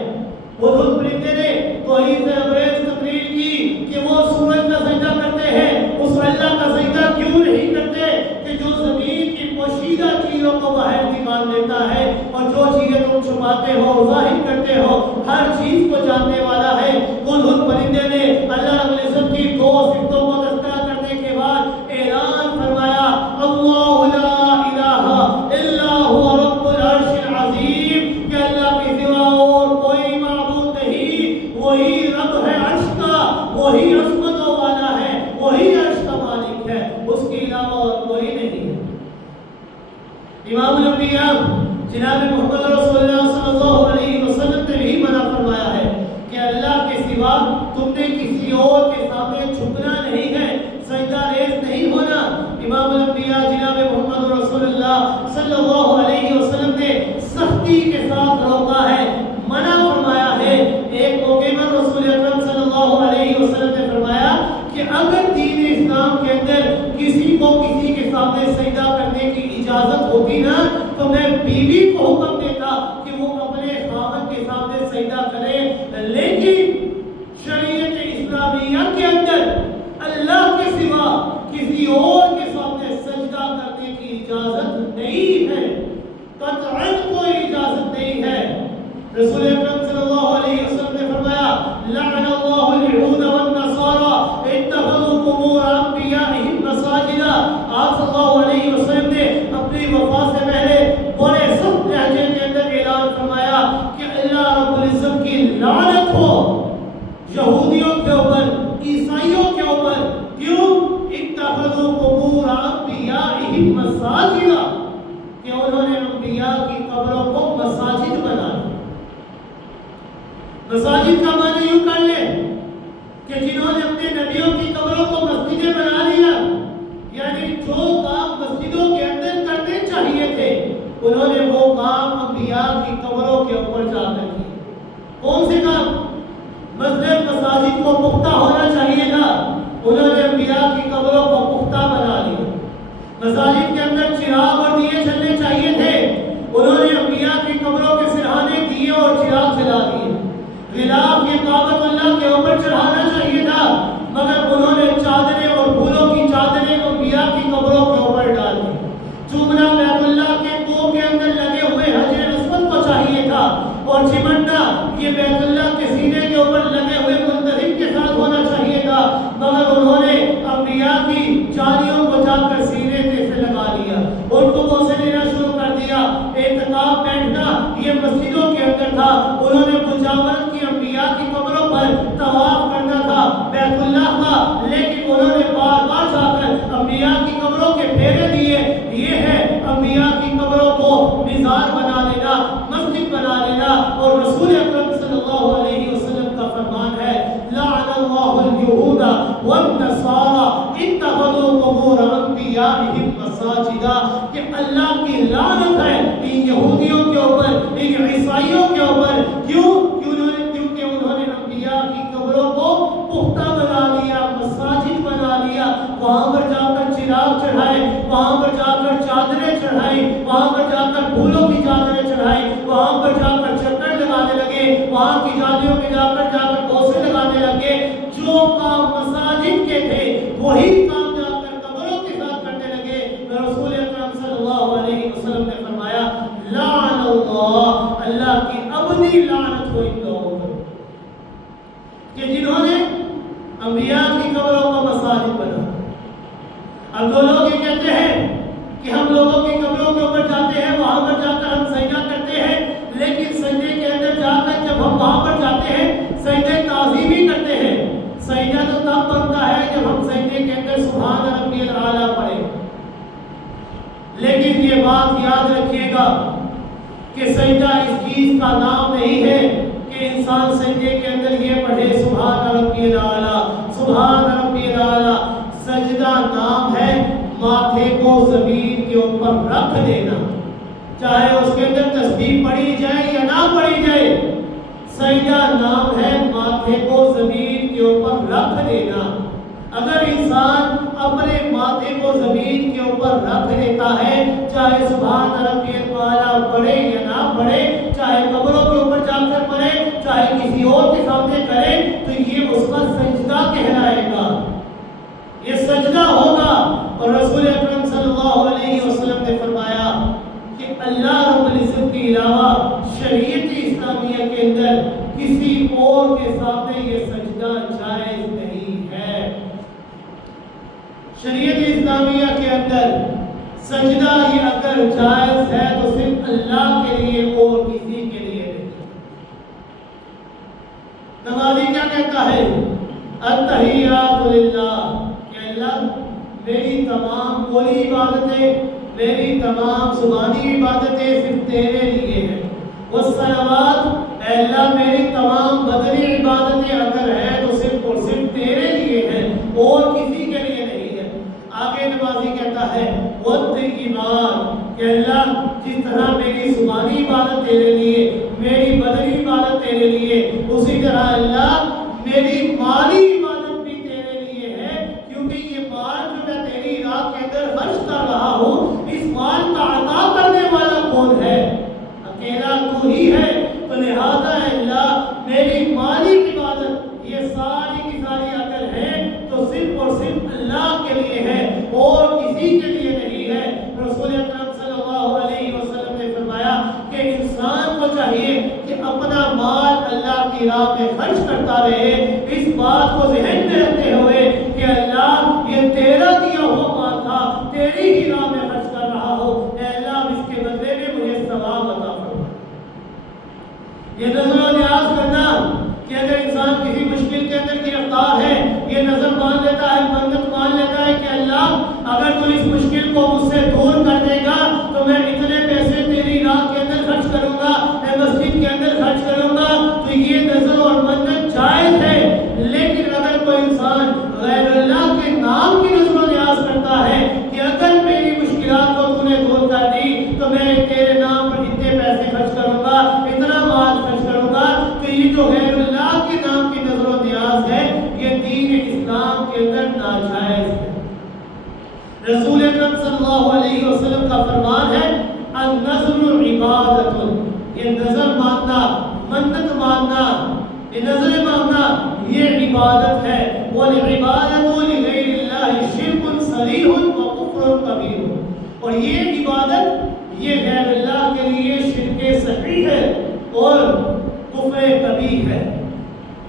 ہدہد پرندے نے توحید سے لبریز تقریر کی کہ وہ سورج کا سجدہ کرتے ہیں اس اللہ کا سجدہ کیوں نہیں کرتے کہ جو زمین کی پوشیدہ چیزوں کو باہر نکال دیتا ہے اور جو چیزیں تم چھپاتے ہو ظاہر کرتے ہو ہر چیز کو جاننے والا ہے. ہدہد پرندے نے اللہ رب العزت کی دو اندر کسی کو کسی کے سامنے سجدہ کرنے کی اجازت ہوتی نا تو میں بیوی کو حکم دیتا کہ وہ اپنے خاوند کے سامنے سجدہ کرے، لیکن شریعت اسلامیہ کے اندر اللہ کے سوا کسی اور کے سامنے سجدہ کرنے کی اجازت نہیں ہے، قطعاً کوئی اجازت نہیں ہے۔ رسول اکرم صلی اللہ علیہ وسلم نے فرمایا لعن اللہ اليہود والنصارى اتخذوا قبور انبیائہم مساجدا۔ آپ صلی اللہ علیہ وسلم نے اپنی وفات سے پہلے بڑے سخت لہجے کے اندر اعلان فرمایا کہ اللہ رب العزت کی لعنت ہو یہودیوں کے اوپر، عیسائیوں کے اوپر۔ کیوں؟ اتخذوا قبور انبیائہم مساجدا، کہ انہوں نے انبیاء کی قبروں کو مساجد بنا دیا۔ مساجد کا معنی یوں کر لیں کہ جنہوں نے اپنے نبیوں کی قبروں کو مسجدیں بنا لیا، یعنی جو کام مسجدوں کے اندر کرنے چاہیے تھے انہوں نے وہ کام انبیاء کی قبروں کے اوپر جا کر کیے۔ کون سے کام؟ مسجد مساجد کو پختہ ہونا چاہیے تھا، انہوں نے انبیاء کی قبروں کو پختہ بنا لیا۔ مساجد کے اندر چراغ اور دیے چلنے چاہیے تھے، انہوں نے انبیاء کی قبروں کے سرہانے دیے اور چراغ جلا دیے۔ غلاف یہ کعبۃ اللہ کے اوپر چڑھانا چاہیے تھا، مگر انہوں نے چادریں اور پھولوں کی چادریں انبیاء کی قبروں کے اوپر ڈال دی۔ چومنا بیت اللہ کے کنویں کے اندر لگے ہوئے حجر اسود کو چاہیے تھا، اور چمٹنا یہ بیت اللہ کے سینے کے اوپر لگے ہوئے منتظم کے ساتھ ہونا چاہیے تھا، مگر انہوں نے انبیاء کی جانیوں کو جا کر سینے سے لگا لیا، ان کو بوسے دینا شروع کر دیا۔ اعتکاف بیٹھنا یہ مسجدوں کے اندر تھا، انہوں نے مجاورت کی انبیاء کی قبروں پر طواف کرنا تھا بیت اللہ کا، لیکن انہوں نے بار بار جا کر انبیاء کی قبروں کے پھیرے دیے۔ یہ ہے انبیاء کی قبروں کو مزار بنا لینا، مسجد بنا لینا، اور رسول اکرم صلی اللہ علیہ وسلم کا فرمان ہے لعن اللہ اليہود والنصارى اتخذوا قبور انبیائہم مساجدا، کہ اللہ کی لعنت ہے ان یہودیوں کے اوپر، ان عیسائیوں کے اوپر۔ کیوں؟ کیونکہ انہوں نے انبیاء کی قبروں کو پختہ بنا لیا، مساجد بنا لیا، وہاں پر جا کر چراغ چڑھائے، وہاں پر جا کر چادریں چڑھائی، وہاں پر جا کر پھولوں کی چادریں چڑھائی، وہاں پر جا کر چکر لگانے لگے، وہاں کی جادیوں کے جا کر بوسے لگانے لگے۔ جو کام مساجد کے تھے وہی کام جا کر قبروں کے ساتھ کرنے لگے۔ رسول اکرم صلی اللہ علیہ وسلم نے فرمایا لعن اللہ، اللہ کی ابدی لعنت ہو ان لوگوں پر کہ جنہوں نے انبیاء کی قبروں کو مساجد بنا۔ اب دو لوگ یہ کہتے ہیں کہ ہم لوگوں کی قبروں کے اوپر جاتے ہیں، وہاں پر جا کر ہم سجدہ کرتے ہیں، لیکن سجدے کے اندر جا کر جب ہم وہاں پر جاتے ہیں سجدے تعظیمی کرتے ہیں۔ سجدہ تو تب بنتا ہے جب ہم سجدے کے اندر سبحان ربی الاعلیٰ پڑھیں، لیکن یہ بات یاد رکھیے گا کہ سجدہ اس چیز کا نام نہیں ہے کہ انسان سجدے کے اندر یہ پڑھے سبحان ربی الاعلیٰ سبحان ربی الاعلیٰ۔ سجدہ نام ہے ماتھے کو زمین کے اوپر رکھ دینا، چاہے اس کے اندر تسبیح پڑھی جائے یا نہ پڑھی جائے۔ سجدہ نام ہے ماتھے کو زمین کے اوپر رکھ دینا۔ اگر انسان اپنے ماتھے کو زمین کے اوپر رکھ دیتا ہے، چاہے سبحان ربی الاعلیٰ پڑھے یا نہ پڑھے، چاہے قبروں کے اوپر جا کر پڑھے، چاہے کسی اور کے سامنے کرے، تو یہ اس کا سجدہ کہلائے گا، یہ سجدہ ہوگا۔ اور رسول اکرم صلی اللہ علیہ وسلم نے فرمایا کہ اللہ رب العزت کے علاوہ شریعت اسلامیہ کے اندر کسی اور کے سامنے یہ سجدہ جائز نہیں ہے۔ شریعت اسلامیہ کے اندر سجدہ یہ اگر جائز ہے تو صرف اللہ کے لیے اور کسی کے لیے نہیں۔ نمازی کیا کہتا ہے؟ التحیات للہ، کہ اللہ میری تمام قولی عبادتیں، میری تمام زبانی عبادتیں صرف تیرے لیے ہیں۔ والصلوات، اے اللہ میری تمام بدنی عبادتیں اگر ہیں تو صرف اور صرف تیرے لیے ہیں اور کسی کے لیے نہیں ہے۔ آگے نمازی کہتا ہے والطیبات، کہ اللہ جس طرح میری زبانی عبادت تیرے لیے، میری بدنی عبادت تیرے لیے، اسی طرح اللہ میری مالی عبادت بھی تیرے لیے ہے، کیونکہ یہ مال جو میں کی راہ میں خرچ کرتا رہے، اس بات کو ذہن میں رکھتے ہوئے کہ اللہ یہ تیرا دیا ہوا مال تھا، تیری ہی راہ میں خرچ کر رہا ہو، اے اللہ اس کے بدلے میں مجھے ثواب عطا فرما۔ یہ نظر و نیاز کرنا کہ اگر انسان کسی مشکل کے اندر گرفتار ہے، یہ نظر مان لیتا ہے، منت مان لیتا ہے کہ اللہ اگر تو اس مشکل کو مجھ سے دور کر دے گا تو میں اتنے پیسے تیری راہ کے اندر خرچ کروں گا، میں مسجد کے اندر خرچ کروں گا، تو یہ نظر اور منت جائز ہے۔ لیکن اگر کوئی انسان غیر اللہ کے نام کی نظر و نیاز کرتا ہے کہ اگر میری مشکلات کو تو نے دور کر دی تو میں تیرے نام پر اتنے پیسے خرچ کروں گا، اتنا مال خرچ کروں گا، تو یہ جو غیر اللہ کے نام کی نظر و نیاز ہے یہ دین اسلام کے اندر ناجائز ہے۔ رسول اکرم صلی اللہ علیہ وسلم کا فرمان ہے النذر عبادت، یہ نظر ماننا، منت ماننا، یہ نظر ماننا یہ عبادت ہے۔ والعبادت لغیر اللہ شرک صریح وکفر کبیر، اور یہ عبادت یہ غیر اللہ کے لیے شرک صحیح ہے اور کفر کبیر ہے،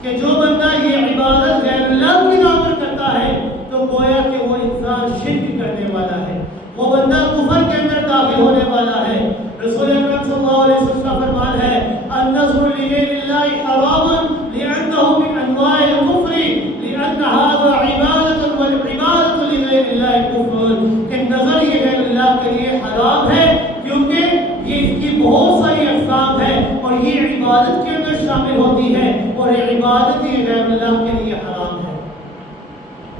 کہ جو بندہ یہ عبادت غیر اللہ کی نام پر کرتا ہے تو گویا کہ وہ انسان شرک کرنے والا ہے، وہ بندہ کفر کے اندر داخل ہونے والا ہے۔ رسول اکرم صلی اللہ علیہ وسلم کا فرمان ہے النذر لغیر اللہ حرام لأنه من انواع الكفر لأن هذا عبادة والعبادة لغیر اللہ کفر، کہ نظر یہ غیر اللہ کے لیے حرام ہے کیونکہ یہ اس کی بہت ساری اقسام ہے اور یہ عبادت کے اندر شامل ہوتی ہے، اور یہ عبادت یہ غیر اللہ کے لیے حرام ہے۔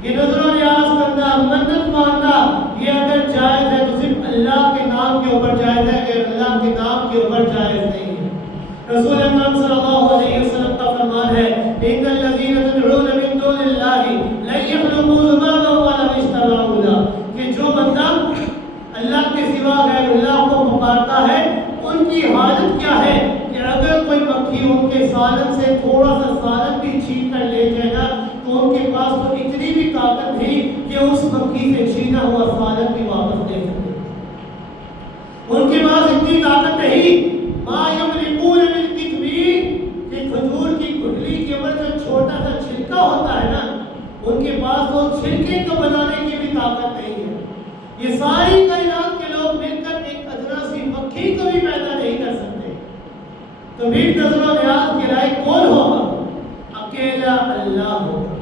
یہ نظر و نیاز کرنا، منت ماننا یہ اگر جائز ہے تو صرف اللہ کے نام کے اوپر جائز ہے، غیر اللہ کے نام کے اوپر جائز نہیں ہے۔ رسول اکرم صلی اللہ علیہ وسلم کا فرمان ہے ان الذین تدعون من دون اللہ لن یخلقوا ذبابا ولو اجتمعوا له، کہ جو بندہ اللہ کے سوا غیر اللہ کو پکارتا ہے ان کی حالت کیا ہے کہ اگر کوئی مکھی ان کے سالن سے تھوڑا سا سالن بھی چھین کر لے جائے گا تو ان کے پاس تو اتنی بھی طاقت نہیں کہ اس مکھی سے چھینا ہوا سالن بھی واپس دے سکے، ان کے پاس اتنی طاقت نہیں۔ ما یملکون من قطمیر، کہ کھجور کی گٹلی کے اوپر جو چھوٹا سا چھلکا ہوتا ہے نا، ان کے پاس وہ چھلکے کو بنانے کی بھی طاقت نہیں ہے۔ یہ ساری کائنات کے لوگ مل کر ایک ادنا سی مکھی کو بھی پیدا نہیں کر سکتے، تو پھر نظر و نیاز کے لائق کون ہوگا؟ اکیلا اللہ ہوگا،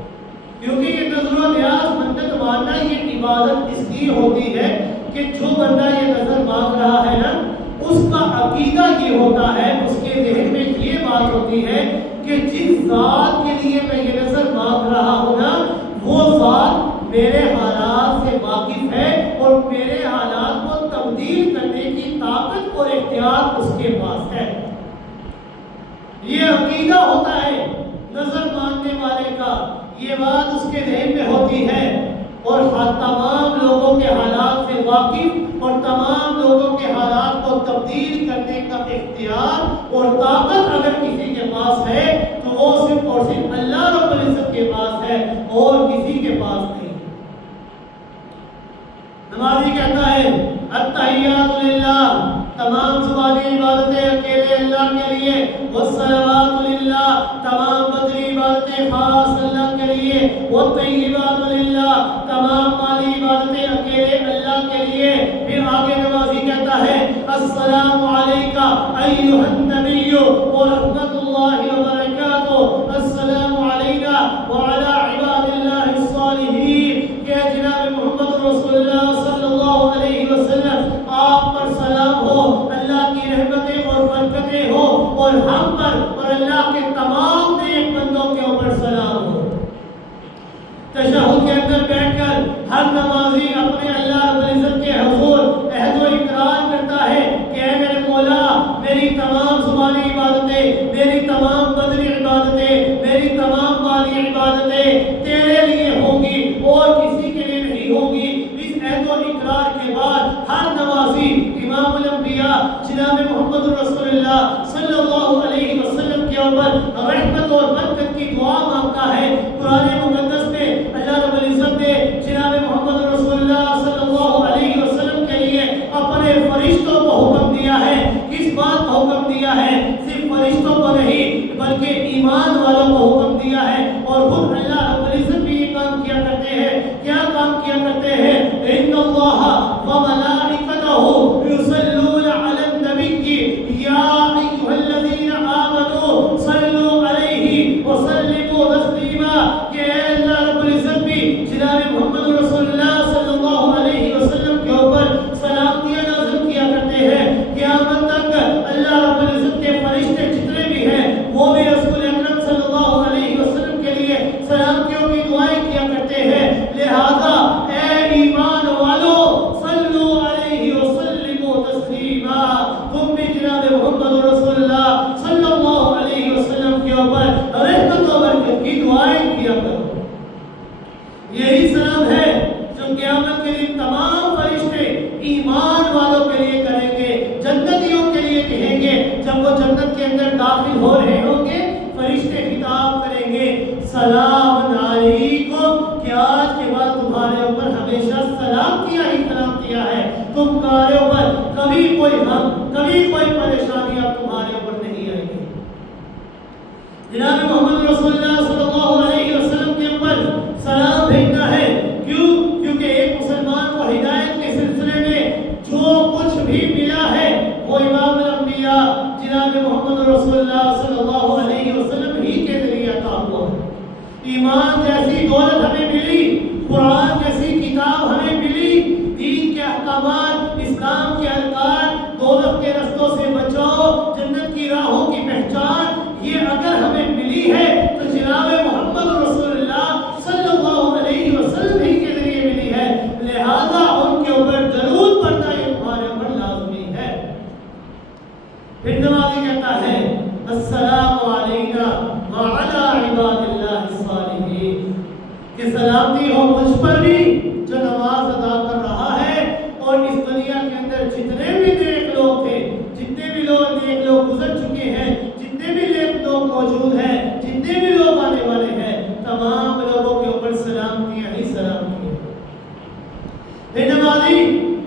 کیونکہ یہ نظر و نیاز منت ماننا یہ عبادت اس لیے ہوتی ہے کہ جو بندہ یہ نظر مانگ رہا ہے نا اس کا عقیدہ یہ ہوتا ہے، اس کے ذہن میں یہ بات ہوتی ہے کہ جس ذات کے لیے میں یہ نظر مانگ رہا ہوں نا وہ ذات میرے حالات سے واقف ہے اور میرے حالات کو تبدیل کرنے کی طاقت اور اختیار اس کے پاس ہے۔ یہ عقیدہ ہوتا ہے نظر ماننے والے کا، یہ بات اس کے ذہن میں ہوتی ہے، اور تمام لوگوں کے حالات سے واقف اور تمام لوگوں کے حالات کو تبدیل کرنے کا اختیار اور طاقت اگر کسی کے پاس ہے تو وہ صرف اور صرف اللہ رب العزت کے پاس ہے اور کسی کے پاس نہیں۔ نمازی کہتا ہے التحیات للہ، تمام زبانی عبادتیں اکیلے اللہ کے لیے، والصلوات للہ، تمام بدنی عبادتیں خاص اللہ کے لیے، والطیبات للہ، تمام مالی عبادتیں اکیلے اللہ کے لیے۔ پھر آگے نمازی کہتا ہے السلام علیکہ ایھا النبی ورحمۃ اللہ وبرکاتہ، السلام علینا وعلی عباد اللہ الصالحین، کہ جناب محمد رسول اللہ صلی اللہ علیہ وسلم آپ پر سلام ہو، اللہ کی رحمتیں اور برکتیں ہو، اور ہم پر اور اللہ کے تمام نیک بندوں کے اوپر سلام ہو۔ تشہد کے اندر بیٹھ کر ہر نمازی اپنے اللہ رب العزت کے حضور عہد و اقرار کرتا ہے کہ اے میرے مولا، میری تمام زبانی عبادتیں، میری تمام بدنی عبادتیں، میری تمام مالی عبادتیں تیرے لیے ہوں گی اور کسی کے لیے نہیں ہوں گی۔ اس عہد و اقرار کے بعد ہر نمازی امام الانبیاء جناب محمد رسول اللہ صلی اللہ علیہ وسلم کے اوپر رحمت اور برکت کی دعا مانگتا ہے۔ قرآن مقدس میں اللہ رب العزت نے جناب محمد رسول اللہ صلی اللہ علیہ وسلم کے لیے اپنے فرشتوں کو حکم دیا ہے۔ کس بات کو حکم دیا ہے؟ صرف فرشتوں کو نہیں بلکہ ایمان والوں کو حکم دیا ہے، اور خود اللہ رب العزت بھی یہ کام کیا کرتے ہیں۔ کیا کام کیا کرتے ہیں؟ ان اللہ وملائکتہ یصلون علی النبی یا ایھا الذین آمنوا صلوا علیہ وسلموا تسلیما، کہ اے اللہ رب العزت بھی جناب محمد رسول اللہ صلی اللہ علیہ وسلم کے اوپر سلامتیاں نازل کیا کرتے ہیں۔ قیامت تک اللہ رب العزت کے فرشتے جتنے بھی ہیں وہ بھی رسول اکرم صلی اللہ علیہ وسلم کے لیے سلامتیوں کی دعائیں کیا کرتے ہیں۔ لہذا اے ایمان والو صلو علیہ وسلموا تسلیما، تم بھی جناب محمد رسول اللہ صلی اللہ علیہ وسلم کے اوپر رحمت و برکت کی دعائیں کیا کرو۔ یہی سلام ہے جو قیامت کے دن تمام فرشتے ایمان والوں کے لیے کریں گے، جنتیوں کے لیے کہیں گے۔ جب وہ جنت کے اندر داخل ہو رہے ہوں گے، فرشتے خطاب کریں گے سلام علیکم، کہ آج کے بعد تمہارے اوپر ہمیشہ سلامتیاں ہی سلامتیاں ہے، تمہارے اوپر کبھی کوئی غم، کبھی کوئی پریشانی اب تمہارے اوپر نہیں آئے گی۔ جناب محمد رسول اللہ صلی اللہ علیہ وسلم کے اوپر سلام بھیجنا ہے، کیوں؟ کیونکہ ایک مسلمان کو ہدایت کے سلسلے میں جو کچھ بھی ملا ہے وہ امام الانبیاء جناب محمد رسول اللہ صلی اللہ علیہ وسلم ہی کے ذریعے عطا ہوا ہے۔ ایمان جیسی دولت ہمیں ملی، قرآن جیسی کتاب ہمیں ملی، دین کے احکامات، اسلام کے ارکان، دوزخ کے رستوں سے بچاؤ، جنت کی راہوں کی پہچان، یہ اگر ہمیں ملی ہے تو جناب محمد رسول اللہ صلی اللہ علیہ وسلم ہی کے ذریعے ملی ہے۔ لہذا ان کے اوپر درود پڑھنا یہ تمہارے اوپر لازمی ہے۔ پھر نمازی کہتا ہے السلام علینا وعلی عباد اللہ الصالحین، کہ سلامتی ہو مجھ پر بھی جو نماز ادا کر رہا ہے، اور اس دنیا کے اندر جتنے بھی نیک لوگ تھے، جتنے بھی نیک لوگ گزر چکے ہیں، جتنے بھی نیک لوگ موجود ہیں، جتنے بھی لوگ آنے والے ہیں، تمام لوگوں کے اوپر سلامتیاں ہی سلامتیاں۔ پھر نمازی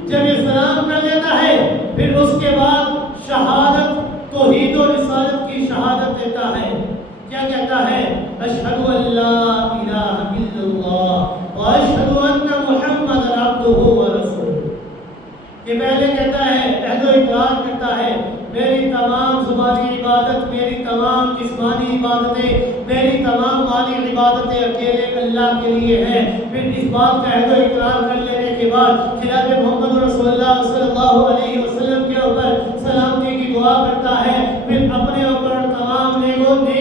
جب یہ سلام کر لیتا ہے، پھر اس کے بعد شہادت، توحید و رسالت کی شہادت دیتا ہے۔ کیا کہتا ہے؟ اشہد ان لا الہ الا اللہ واشہد ان محمد عبدہ ورسولہ، کہ پہلے کہتا ہے، عہد و اقرار کرتا ہے، میری تمام زبانی عبادت، میری تمام جسمانی عبادتیں، میری تمام مالی عبادتیں اکیلے اللہ کے لیے ہیں۔ پھر اس بات کا عہد و اقرار کر لینے کے بعد جناب محمد رسول اللہ صلی اللہ علیہ وسلم کے اوپر سلامتی کی دعا کرتا ہے، پھر اپنے اوپر تمام نیک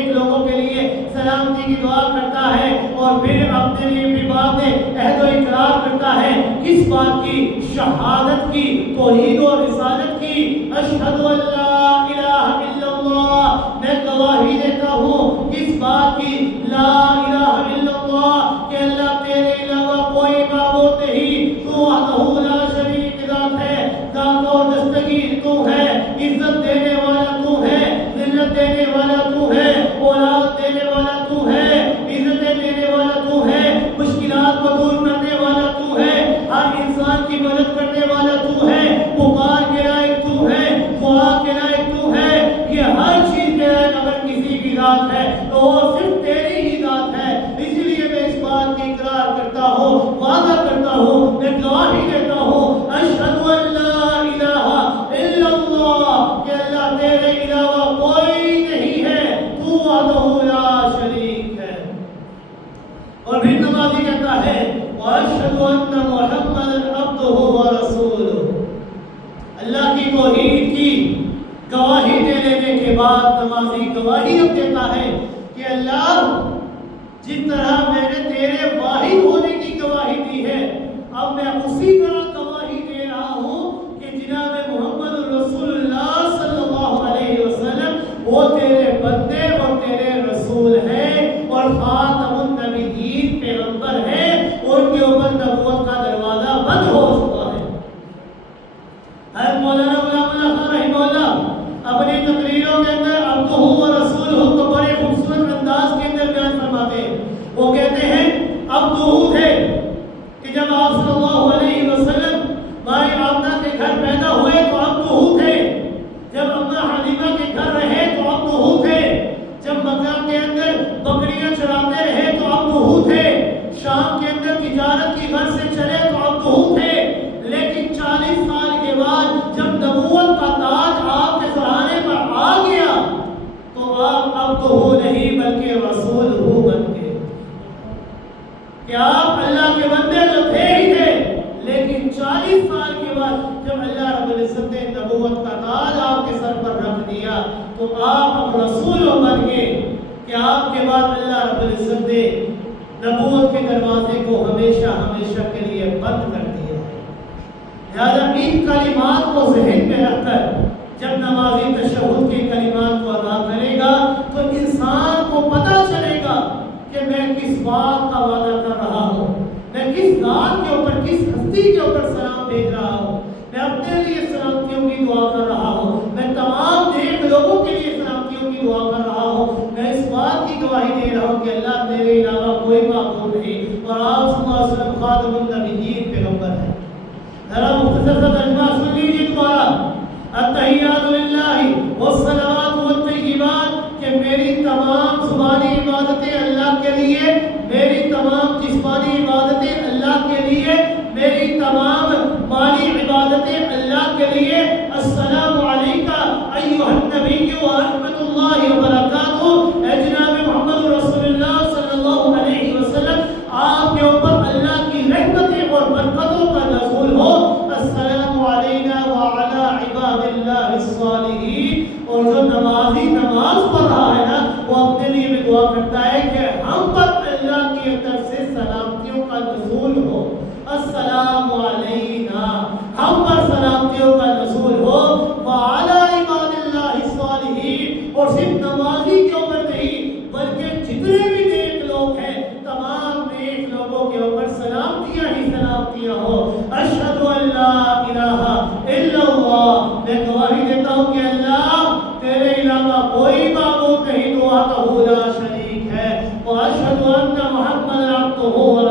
لوگوں کے لیے سلامتی کی دعا کرتا ہے، اور پھر اپنے لیے بھی بات عہد و اقرار کرتا ہے، کس بات کی؟ شہادت کی، توحید و رسالت کی۔ اشہد ان لا الہ الا اللہ، میں گواہی دیتا ہوں کس بات کی؟ لا الہ الا اللہ، کہ اللہ تیرے علاوہ کوئی معبود نہیں، تو وحدہ لا شریک ذات ہے، ذات اور دستگیر تو ہے، عزت دینے والا تو ہے، ذلت دینے والا تو ہے، اولاد دینے والا تو ہے، عزتیں دینے والا تو ہے، مشکلات کو دور کرنے والا تو ہے، ہر انسان کی مدد کرنے والا تو ہے، پکار کے لائق تو ہے، دعا کے لائق تو ہے، یہ ہر چیز کے لائق اگر کسی کی ذات ہے تو وہ صرف تیری ہی ذات ہے۔ اس لیے میں اس بات کی اقرار کرتا ہوں، وعدہ کرتا ہوں، میں گواہی دیتا ہوں، اشہد ان لا الہ الا اللہ، کہ اللہ تیرے علاوہ کوئی نہیں ہے، تو وحدہ لا شریک ہے۔ اور پھر نمازی کہتا ہے واشہد ان محمد عبدہ ورسولہ، اللہ کی توحید کی گواہی دے لینے کے بعد نمازی گواہی اب دیتا ہے کہ اللہ جس طرح میں نے تیرے واحد ہونے کی گواہی دی ہے، اب میں اسی طرح گواہی دے رہا ہوں کہ جناب محمد رسول اللہ صلی اللہ علیہ وسلم وہ تیرے بندے اور تیرے رسول ہیں، اور خاتم النبیین پیغمبر ہیں، ان کے اوپر نبوت کا دروازہ بند ہو چکا ہے۔ حضرت مولانا غلام اللہ خان رحمہ اللہ اپنی تقریروں کے اندر عبدہ و رسولہ کو بڑے خوبصورت انداز کے اندر بیان فرماتے ہیں۔ وہ کہتے ہیں عبدہ تھے کہ جب آپ صلی اللہ علیہ وسلم ہو نہیں بلکہ رسول ہو بن کے، کہ آپ اللہ کے بندے تو تھے ہی تھے، لیکن 40 سال کے بعد جب اللہ رب العزت نے نبوت کا تاج آپ کے سر پر رکھ دیا تو آپ اب رسول بن گئے، کہ آپ کے بعد اللہ رب العزت نے نبوت کے دروازے کو ہمیشہ ہمیشہ کے لیے بند کر دیا۔ لہذا ان کلمات کو ذہن میں رکھ کر جب نمازی تشہد کے کلمات کو ادا کرے گا تو انسان کو پتہ چلے گا کہ میں کس بات کا وعدہ کر رہا ہوں، میں کس ذات کے اوپر، کس ہستی کے اوپر سلام بھیج رہا ہوں، میں اپنے لیے سلامتیوں کی دعا کر رہا ہوں، میں تمام نیک لوگوں کے لیے سلامتیوں کی دعا کر رہا ہوں، میں اس بات کی گواہی دے رہا ہوں کہ اللہ تیرے علاوہ کوئی معبود نہیں اور آپ صلی اللہ علیہ وسلم خاتم النبیین پیغمبر ہے۔ ذرا مختصر سا ترجمہ سن لیجیے دوبارہ، التحیات للہ والصلوات والطیبات، کہ میری تمام زبانی عبادتیں اللہ کے لیے، میری تمام جسمانی عبادتیں اللہ کے لیے، میری تمام مالی عبادتیں اللہ کے لیے۔ السلام علیکہ ایھا النبی ورحمۃ اللہ وبرکاتہ، اے جناب محمد رسول اللہ صلی اللہ علیہ وسلم، آپ کے اوپر اللہ کی رحمتیں اور برکتوں کا نزول ہو۔ السلام علینا وعلی عباد اللہ الصالحین، اور جو نمازی نماز پڑھ رہا ہے نا وہ اپنے لیے بھی دعا کرتا ہے کہ ہم پر اللہ کی طرف سے سلامتیوں کا نزول ہو۔ السلام علینا، ہم پر سلامتیوں کا نزول ہو، وعلی عباد اللہ الصالحین، اور صرف نمازی کے اوپر نہیں بلکہ جتنے بھی نیک لوگ ہیں تمام نیک لوگوں کے اوپر سلامتیاں ہی سلامتیاں ہو۔ اشہد ان لا الہ الا اللہ، میں گواہی دیتا ہوں کہ اللہ تیرے علاوہ کوئی معبود نہیں، تو وحدہ لا شریک ہے، واشہد ان محمد عبدہ